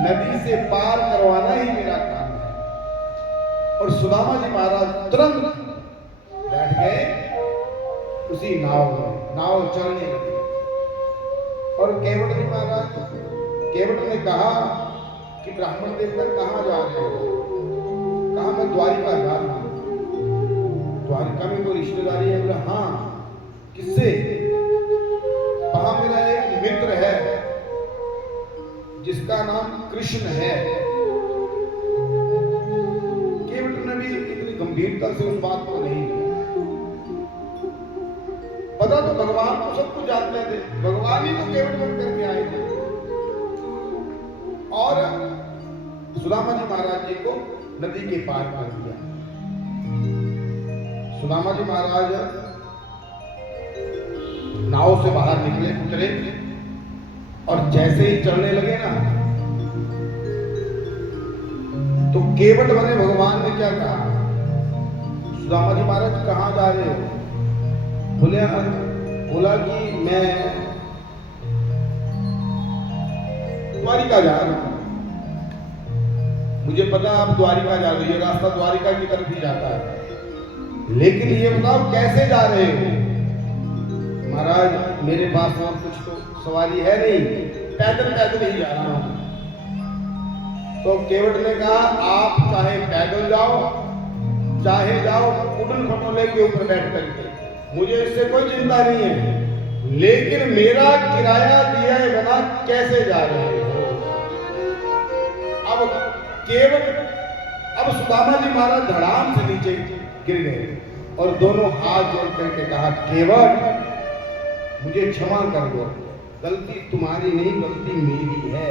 नदी से पार करवाना ही मेरा काम है। और सुदामा जी महाराज तुरंत बैठ गए उसी नाव में, नाव चलने लगी। और केवट जी महाराज, केवट ने कहा कि ब्राह्मण देवता कहाँ जा रहे हो? कहा मैं द्वारिका जा रहा हूं। द्वारिका में कोई रिश्तेदारी है? बोला हाँ। किससे? वहां मेरा एक मित्र है जिसका नाम कृष्ण है। केवट ने भी इतनी गंभीरता से उस बात को नहीं लिया। पता तो भगवान को सब कुछ जानते थे, भगवान ही तो केवट बन करके आए थे। और सुदामा जी महाराज जी को नदी के पार कर दिया। सुदामा जी महाराज नाव से बाहर निकले, उतरे और जैसे ही चलने लगे ना, तो केवट बने भगवान ने क्या कहा, सुदामा जी महाराज कहाँ जा रहे हो? बोला कि मैं द्वारिका जा रहा हूं। मुझे पता आप द्वारिका जा रहे हो, रास्ता द्वारिका की तरफ ही जाता है, लेकिन ये बताओ कैसे जा रहे हो? महाराज मेरे पास और कुछ तो सवारी है नहीं, पैदल पैदल ही जा रहा हूं। तो केवट ने कहा आप चाहे पैदल जाओ, चाहे जाओ उड़न खटोले के ऊपर बैठ करके, मुझे इससे कोई चिंता नहीं है, लेकिन मेरा किराया दिए बिना कैसे जा रहे हो? अब केवट, अब सुदामा जी महाराज धड़ाम से नीचे गिर गए और दोनों हाथ जोड़ करके कहा, केवट मुझे क्षमा कर दो, गलती तुम्हारी नहीं, गलती मेरी है।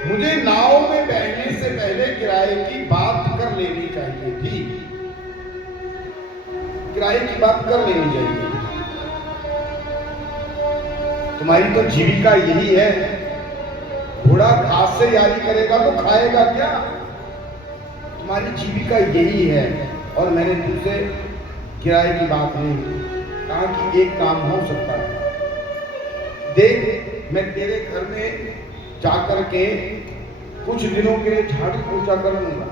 मुझे नाव में बैठने से पहले किराए की बात कर लेनी चाहिए थी, किराए की बात कर लेनी चाहिए। तुम्हारी तो जीविका यही है, घोड़ा घास से यारी करेगा तो खाएगा क्या? तुम्हारी जीविका यही है। और मैंने तुझसे किराए की बात नहीं कहा कि एक काम हो सकता है, देख मैं तेरे घर में जाकर के कुछ दिनों के लिए झाड़ू पोछा कर लूंगा,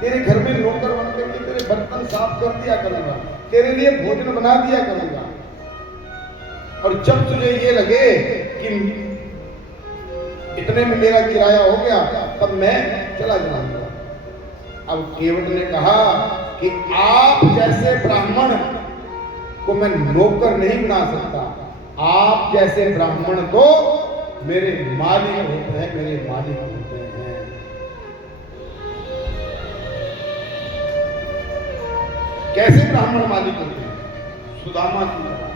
तेरे घर में नौकर बन करके तेरे बर्तन साफ कर दिया करूंगा, तेरे लिए भोजन बना दिया करूंगा, और जब तुझे ये लगे कि इतने में मेरा किराया हो गया तब मैं चला जाऊंगा। अब केवट ने कहा कि आप जैसे ब्राह्मण को मैं नौकर नहीं बना सकता, आप जैसे ब्राह्मण तो मेरे मालिक होते हैं, मेरे मालिक होते हैं। कैसे ब्राह्मण मालिक होते हैं? सुदामा की तरह।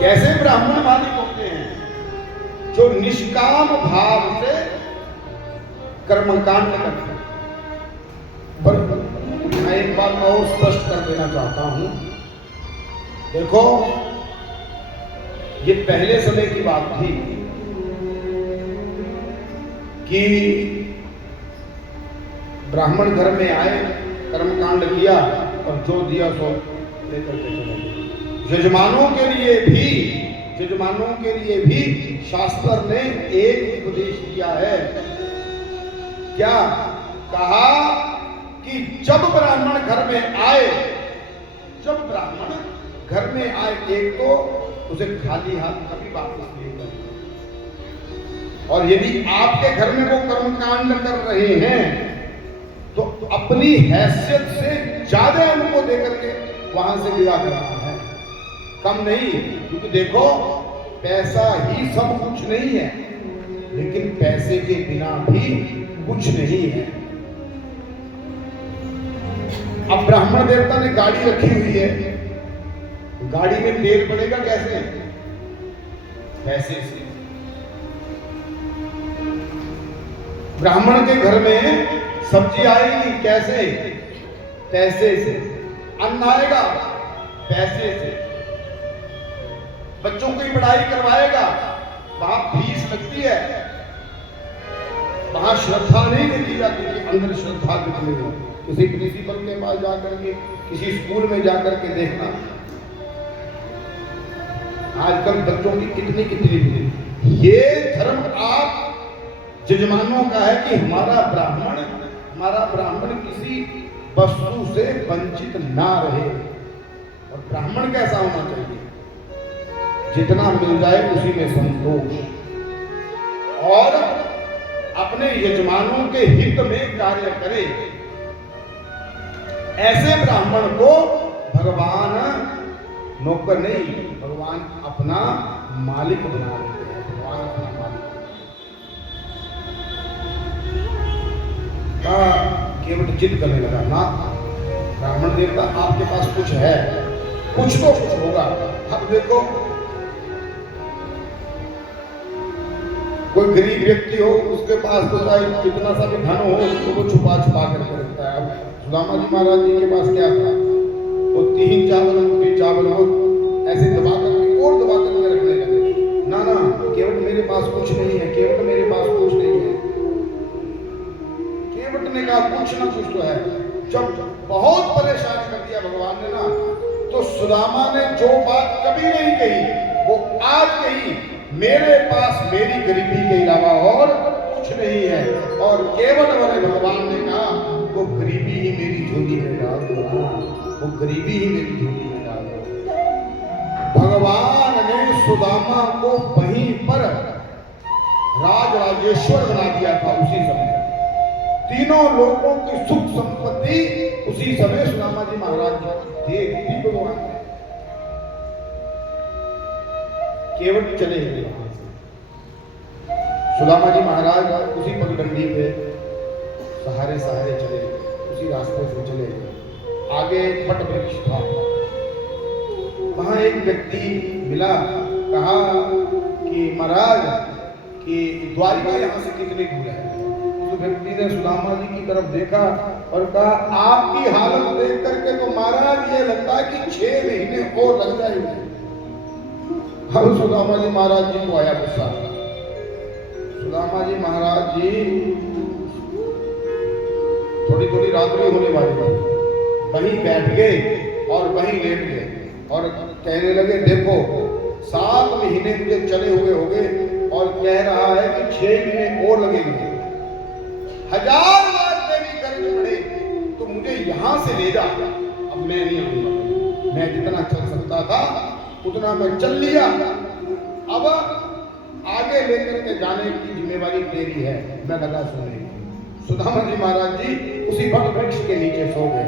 कैसे ब्राह्मण मालिक होते हैं? जो निष्काम भाव से कर्मकांड करते हैं। पर मैं एक बात और स्पष्ट कर देना चाहता हूं, देखो ये पहले समय की बात थी कि ब्राह्मण घर में आए, कर्मकांड किया और जो दिया सो लेकर के चले गए। यजमानों के लिए भी शास्त्र ने एक उपदेश दिया है। क्या कहा कि जब ब्राह्मण घर में आए, जब ब्राह्मण घर में आए, एक तो उसे खाली हाथ कभी वापस नहीं करना, और यदि आपके घर में वो कर्मकांड कर रहे हैं तो अपनी हैसियत से ज्यादा उनको देकर के वहां से विदा कराना है, कम नहीं। क्योंकि देखो पैसा ही सब कुछ नहीं है, लेकिन पैसे के बिना भी कुछ नहीं है। अब ब्राह्मण देवता ने गाड़ी रखी हुई है, गाड़ी में तेल पड़ेगा कैसे? पैसे से। ब्राह्मण के घर में सब्जी आएगी कैसे? पैसे से। अन्न आएगा पैसे से। बच्चों की पढ़ाई करवाएगा, वहां फीस लगती है, वहां श्रद्धा नहीं देखी जाती कि अंदर श्रद्धा कितनी है। किसी प्रिंसिपल के पास जाकर के, किसी स्कूल में जाकर के देखना, आजकल बच्चों की कितनी कितनी भी। ये धर्म आप जजमानों का है कि हमारा ब्राह्मण किसी वस्तु से वंचित ना रहे। और ब्राह्मण कैसा होना चाहिए? जितना मिल जाए उसी में संतोष, और अपने यजमानों के हित में कार्य करे। ऐसे ब्राह्मण को भगवान नौकर नहीं, भगवान अपना मालिक बना देते हैं। भगवान अपना मालिक का केवट जिद करने लगा, ना ब्राह्मण देवता आपके पास कुछ है, कुछ तो कुछ होगा। अब देखो, कोई गरीब व्यक्ति हो, उसके पास तो चाहे कितना सा भी धन हो, तो वो छुपा करके रखता है। अब सुदामा जी महाराज जी के पास क्या था? वो 3 चावल हो ऐसे दबा करके रखने लगे। ना केवट मेरे पास कुछ नहीं है, केवट मेरे पास कुछ नहीं है। केवट ने कहा कुछ ना कुछ तो है। जब बहुत परेशान कर दिया भगवान ने ना, तो सुदामा ने जो बात कभी नहीं कही वो आज कही, मेरे पास मेरी गरीबी के अलावा और कुछ नहीं है। और केवट वाले भगवान ने कहा वो गरीबी ही मेरी झोली में डाल दो, वो गरीबी ही मेरी झोली में डाल दो। भगवान ने सुदामा को वहीं पर राजराजेश्वर बना दिया था। उसी समय तीनों लोगों की सुख संपत्ति उसी समय सुदामा जी महाराज जी दे दी भगवान ने। केवट चले गए वहां से। सुदामा जी महाराज उसी पगडंडी पे सहारे चले, उसी रास्ते से चले। आगे बट वृक्ष था, वहां एक व्यक्ति मिला, कहा कि महाराज कि द्वारिका यहाँ से कितनी दूर है? उस व्यक्ति ने सुदामा जी की तरफ देखा और कहा, आपकी हालत देख करके तो महाराज ये लगता है कि 6 महीने और लग जाएंगे। अब सुदामा जी महाराज जी को आया गुस्सा। सुदामा जी महाराज जी थोड़ी रात्रि होने वाली थी, वहीं बैठ गए और वहीं लेट गए और कहने लगे, देखो 7 महीने मुझे चले हुए हो गए और कह रहा है कि 6 महीने और लगेंगे। 1000 बार तेरी गर्ज पड़े तो मुझे यहां से ले जा, अब मैं नहीं आऊंगा। मैं जितना चल सकता था उतना मैं चल लिया, अब आगे लेकर के जाने की जिम्मेवारी तेरी है, मैं लगा सोने। सुदामा जी महाराज जी उसी बट वृक्ष के नीचे सो गए।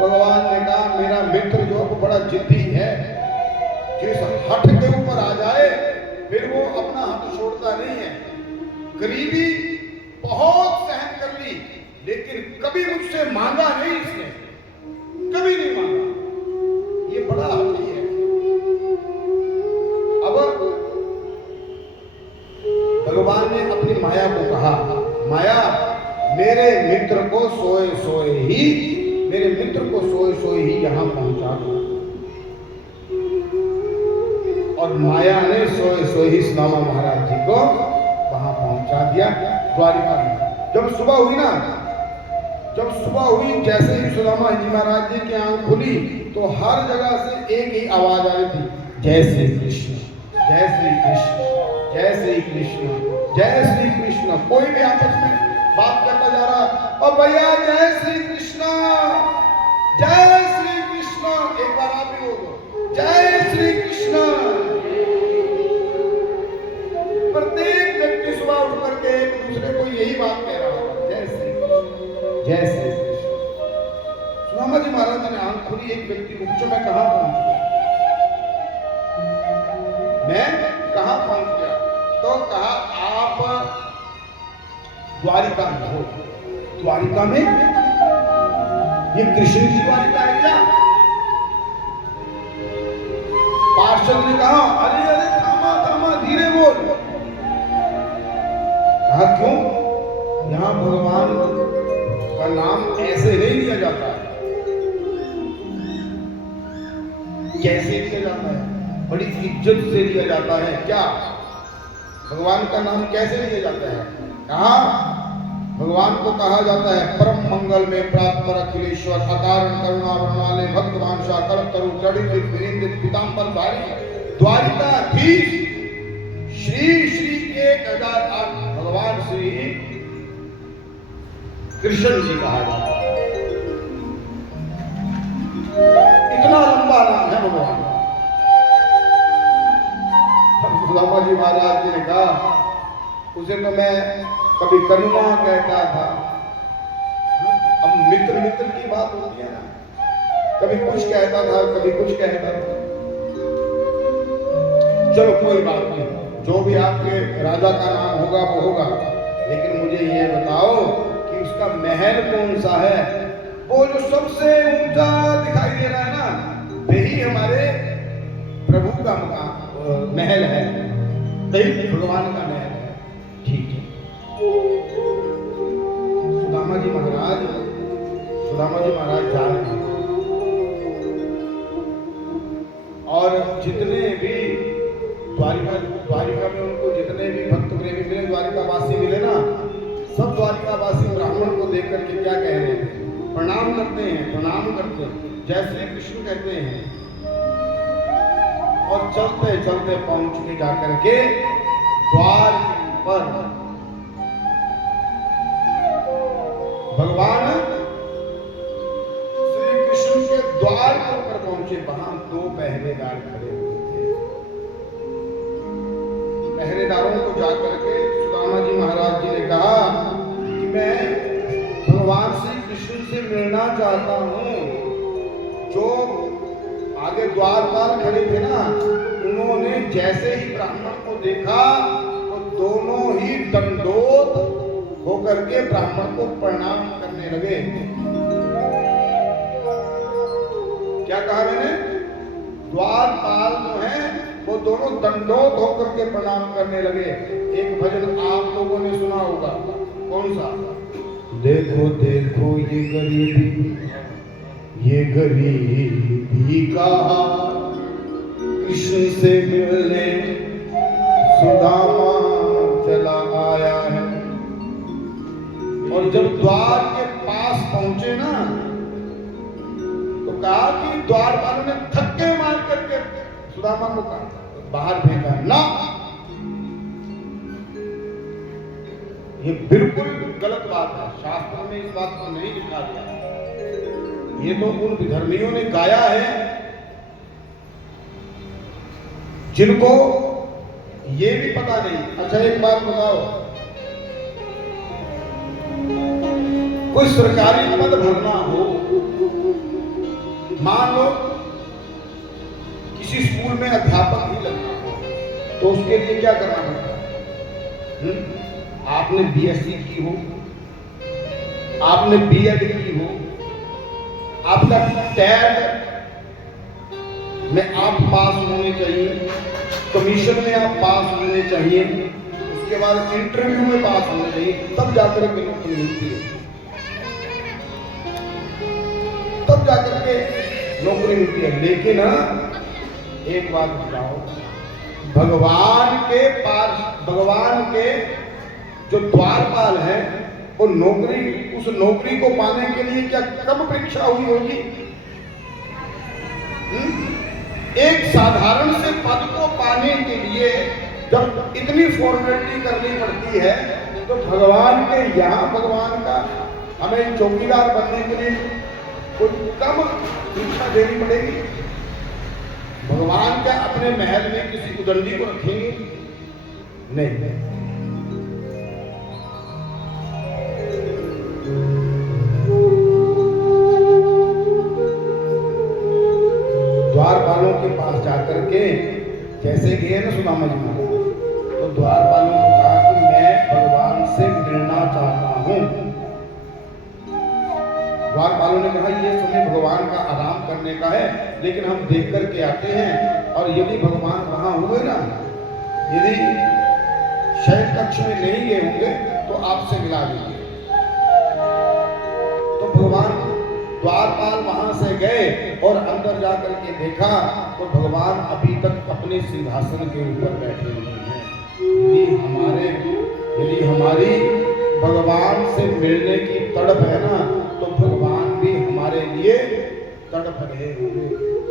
भगवान ने कहा, मेरा मित्र जो बड़ा जिद्दी है, जिस हठ के ऊपर आ जाए फिर वो अपना हठ छोड़ता नहीं है। गरीबी बहुत सहन कर ली, लेकिन कभी मुझसे मांगा नहीं इसने, कभी नहीं मांगा। ये बड़ा हठी है। अब भगवान ने अपनी माया को कहा, माया मेरे मित्र को सोए ही यहां पहुंचा दो। और माया ने सोए ही सुदामा महाराज जी को वहां पहुंचा दिया द्वारिका में। जब सुबह हुई, जैसे ही सुदामा जी महाराज जी की आंख खुली तो हर जगह से एक ही आवाज आ रही थी, जय श्री कृष्ण, जय श्री कृष्ण, जय श्री कृष्ण, जय श्री कृष्ण। कोई भी आपस में बात करता जा रहा, और भैया जय श्री कृष्ण, जय श्री कृष्ण। एक बार आप भी बोलो, जय श्री कृष्ण। प्रत्येक व्यक्ति सुबह उठ करके एक दूसरे को यही बात कह रहा होगा, जय श्री कृष्ण, जय श्री कृष्ण। सुदामा जी महाराज ने आंख खुली, एक व्यक्ति पूछो मैं कहां पहुंच गया? मैं कहाँ पहुंच गया? तो कहा आप द्वारिका में हो। द्वारिका में? ये कृष्ण की द्वारिका है क्या? पार्षद ने कहा अरे अरे थामा थामा, धीरे बोल। कहा क्यों? यहां भगवान का नाम ऐसे नहीं लिया जाता है। कैसे लिया जाता है? बड़ी इज्जत से लिया जाता है। क्या भगवान का नाम कैसे लिया जाता है? कहा भगवान को कहा जाता है परम मंगल में प्राप्त पर अखिलेश्वर, अकारण करुणा वर्ण वाले भक्तवान शाकर तरु जड़ित विनिंदित पीतांबर धारी द्वारिकाधीश श्री श्री 1008 भगवान श्री कृष्ण जी कहा जाता है। इतना लंबा नाम है भगवान। सुदामा जी महाराज जी ने कहा उसे तो मैं कभी कनुआ कहता था। अब मित्र मित्र की बात होती है ना, कभी कुछ कहता था कभी कुछ कहता था। चलो कोई बात नहीं, जो भी आपके राजा का नाम होगा वो होगा, लेकिन मुझे ये बताओ कि उसका महल कौन सा है? वो जो सबसे ऊंचा दिखाई दे रहा है ना, वही हमारे प्रभु का महल है, वही भगवान का महल है। ठीक है। सुदामा जी महाराज जा रहे हैं और जितने भी द्वारिका में उनको जितने भी भक्त प्रेमी मिले, द्वारिकावासी मिले ना, सब द्वारिकावासी ब्राह्मण को देख करके क्या कह रहे थे? प्रणाम करते हैं जय श्री कृष्ण कहते हैं। और चलते चलते पहुंच के जाकर के द्वार पर भगवान श्री कृष्ण के द्वार पर पहुंचे। वहां 2 पहरेदार खड़े हुए थे। पहरेदारों को जाकर के सुदामा जी महाराज जी ने कहा कि मैं भगवान श्री कृष्ण से मिलना चाहता हूं। जो आगे द्वारपाल खड़े थे ना, उन्होंने जैसे ही ब्राह्मण को देखा तो दोनों ही दंडोत होकर के ब्राह्मण को प्रणाम करने लगे। क्या कहा मैंने? द्वारपाल जो हैं वो दोनों दंडोत होकर के प्रणाम करने लगे। एक भजन आप लोगों ने सुना होगा, कौन सा? देखो देखो ये गरीबी का कृष्ण से मिलने सुदामा चला आया है। और जब द्वार के पास पहुंचे ना, तो कहा कि द्वारपालों ने धक्के मार करके सुदामा को बाहर फेंका ना। ये बिल्कुल गलत बात है, शास्त्र में इस बात को नहीं लिखा गया। ये तो उन विधर्मियों ने गाया है जिनको ये भी पता नहीं। अच्छा एक बात बताओ, कोई सरकारी पद भरना हो, मान लो किसी स्कूल में अध्यापक ही लगना हो, तो उसके लिए क्या करना पड़ता है? आपने बीएससी की हो, आपने बीएड की हो, आपका टैग में आप पास होने चाहिए, कमीशन में आप पास होने चाहिए, उसके बाद इंटरव्यू में पास होने चाहिए, तब जाकर के नौकरी मिलती है, तब जाकर के नौकरी मिलती है। लेकिन एक बात बताओ, भगवान के जो द्वारपाल हैं, वो उस नौकरी को पाने के लिए क्या कब परीक्षा हुई होगी? एक साधारण से पद को पाने के लिए जब इतनी फॉर्मेलिटी करनी पड़ती है, तो भगवान का हमें चौकीदार बनने के लिए कोई कम परीक्षा देनी पड़ेगी? भगवान क्या अपने महल में किसी उदंडी को रखेंगे? नहीं। द्वारपालों के पास जाकर के कैसे गए ना सुदामा जी महाराज? तो द्वारपालों को कहा कि मैं भगवान से मिलना चाहता हूँ। द्वारपालों ने कहा ये समय भगवान का आराम करने का है, लेकिन हम देख करके आते हैं, और यदि भगवान वहां हुए ना, यदि शयन कक्ष में नहीं गए होंगे तो आपसे मिला देंगे। तो भगवान द्वारपाल वहां से गए और अंदर जाकर के देखा तो भगवान अभी तक अपने सिंहासन के ऊपर बैठे हुए हैं। यदि हमारी भगवान से मिलने की तड़प है ना, तो भगवान भी हमारे लिए तड़प रहे होंगे।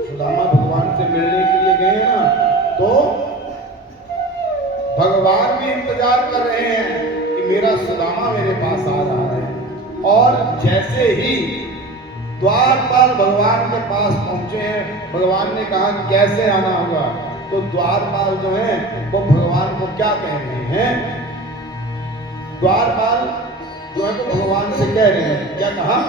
सुदामा भगवान से मिलने के लिए गए ना, तो भगवान भी इंतजार कर रहे हैं कि मेरा सुदामा मेरे पास आ रहा है। और जैसे ही द्वारपाल भगवान के पास पहुंचे हैं, भगवान ने कहा कैसे आना होगा, तो द्वारपाल जो है वो भगवान को क्या कह रहे हैं? द्वारपाल जो है वो भगवान से कह रहे हैं, क्या कहा?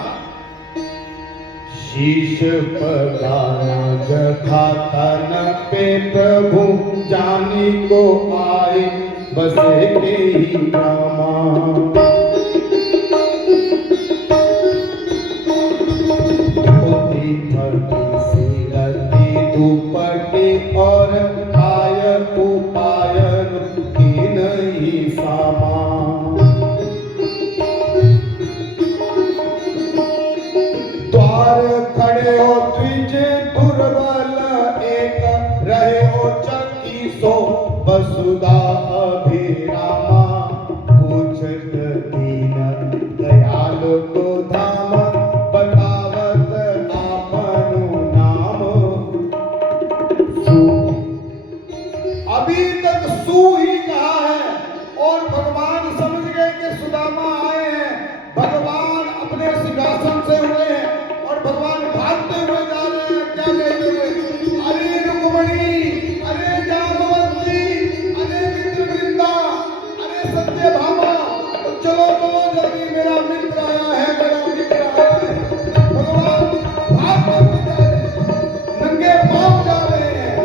शीश पगाना जथा तन पे प्रभु जानी को आए बसे के ही रामा। दुपट्टी और आय उपायन की नहीं सामा। द्वार खड़े हो द्विज दुर्बल एक, रहे हो चकी सो वसुधा अभिरामा। पूछत दीन दयाल को धाम, बतावत आपनु नाम। अभी तक सू ही कहा है और भगवान समझ गए कि सुदामा आए हैं। भगवान अपने सिंहासन से हुए हैं और भगवान भागते हुए जा रहे हैं। क्या कहते हुए? अरे रुक्मणी, अरे जामवंती, अरे मित्र वृंदा, अरे सत्यभामा, तो चलो चलो जल्दी, मेरा मित्र आया है, मेरा मित्र आया है। भगवान भागते हुए जा रहे हैं, नंगे पांव जा रहे हैं।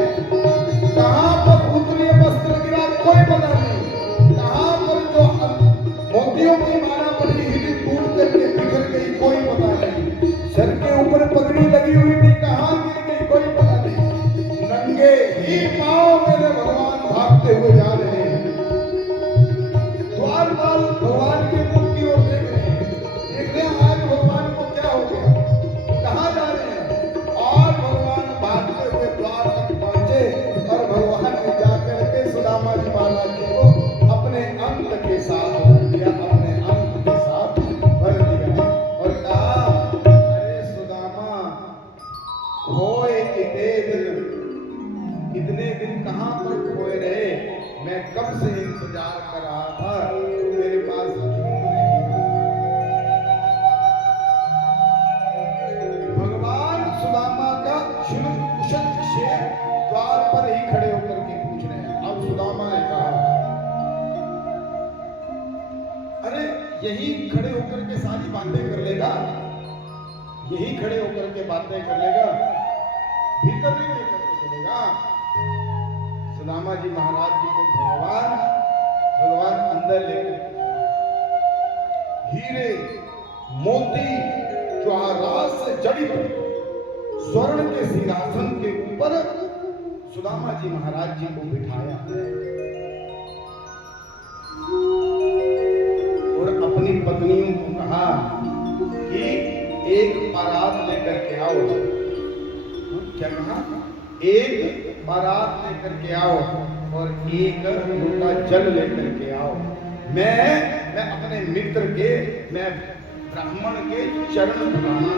कहां पर उतरिए वस्त्र गिरा कोई पता नहीं, कहां पर जो मोतियों की माला पड़ी हिली टूट करके बिखर गई कोई पता नहीं, सर के ऊपर पगड़ी लगी हुई थी कहां गिर गई कोई पता नहीं। नंगे ही पांव मेरे भगवान भागते हुए जा रहे हैं। द्वारपाल भगवान के मुख की ओर देख रहे हैं आज भगवान को क्या हो गया, कहां जा रहे हैं। और भगवान भागते हुए द्वार तक पहुंचे और भगवान ने जाकर के सुदामा जी महाराज जी को अपने अंत के साथ भर दिया, अपने अंत के साथ भर दिया और कहा अरे सुदामा, खोए इतने दिन कहां पर खोए रहे? मैं कब से इंतजार कर रहा था, तुम मेरे पास क्यों नहीं आए? भगवान सुदामा का कुशल क्षेम द्वार पर ही खड़े होकर के पूछ रहे हैं। अब सुदामा ने कहा अरे यही खड़े होकर के सारी बातें कर लेगा, यही खड़े होकर के बातें कर लेगा, भीतर नहीं लेकर के चलेगा। सुदामा जी महाराज जी को भगवान अंदर लेकर हीरे मोती ज्वारात से जड़ित स्वर्ण के सिंहासन के ऊपर सुदामा जी महाराज जी को बिठाया और अपनी पत्नियों को कहा कि एक बारात लेकर के आओ। क्या कहा? एक बारात लेकर के आओ और एक लोटा जल लेकर के आओ। मैं अपने मित्र के, मैं ब्राह्मण के चरण धुलाना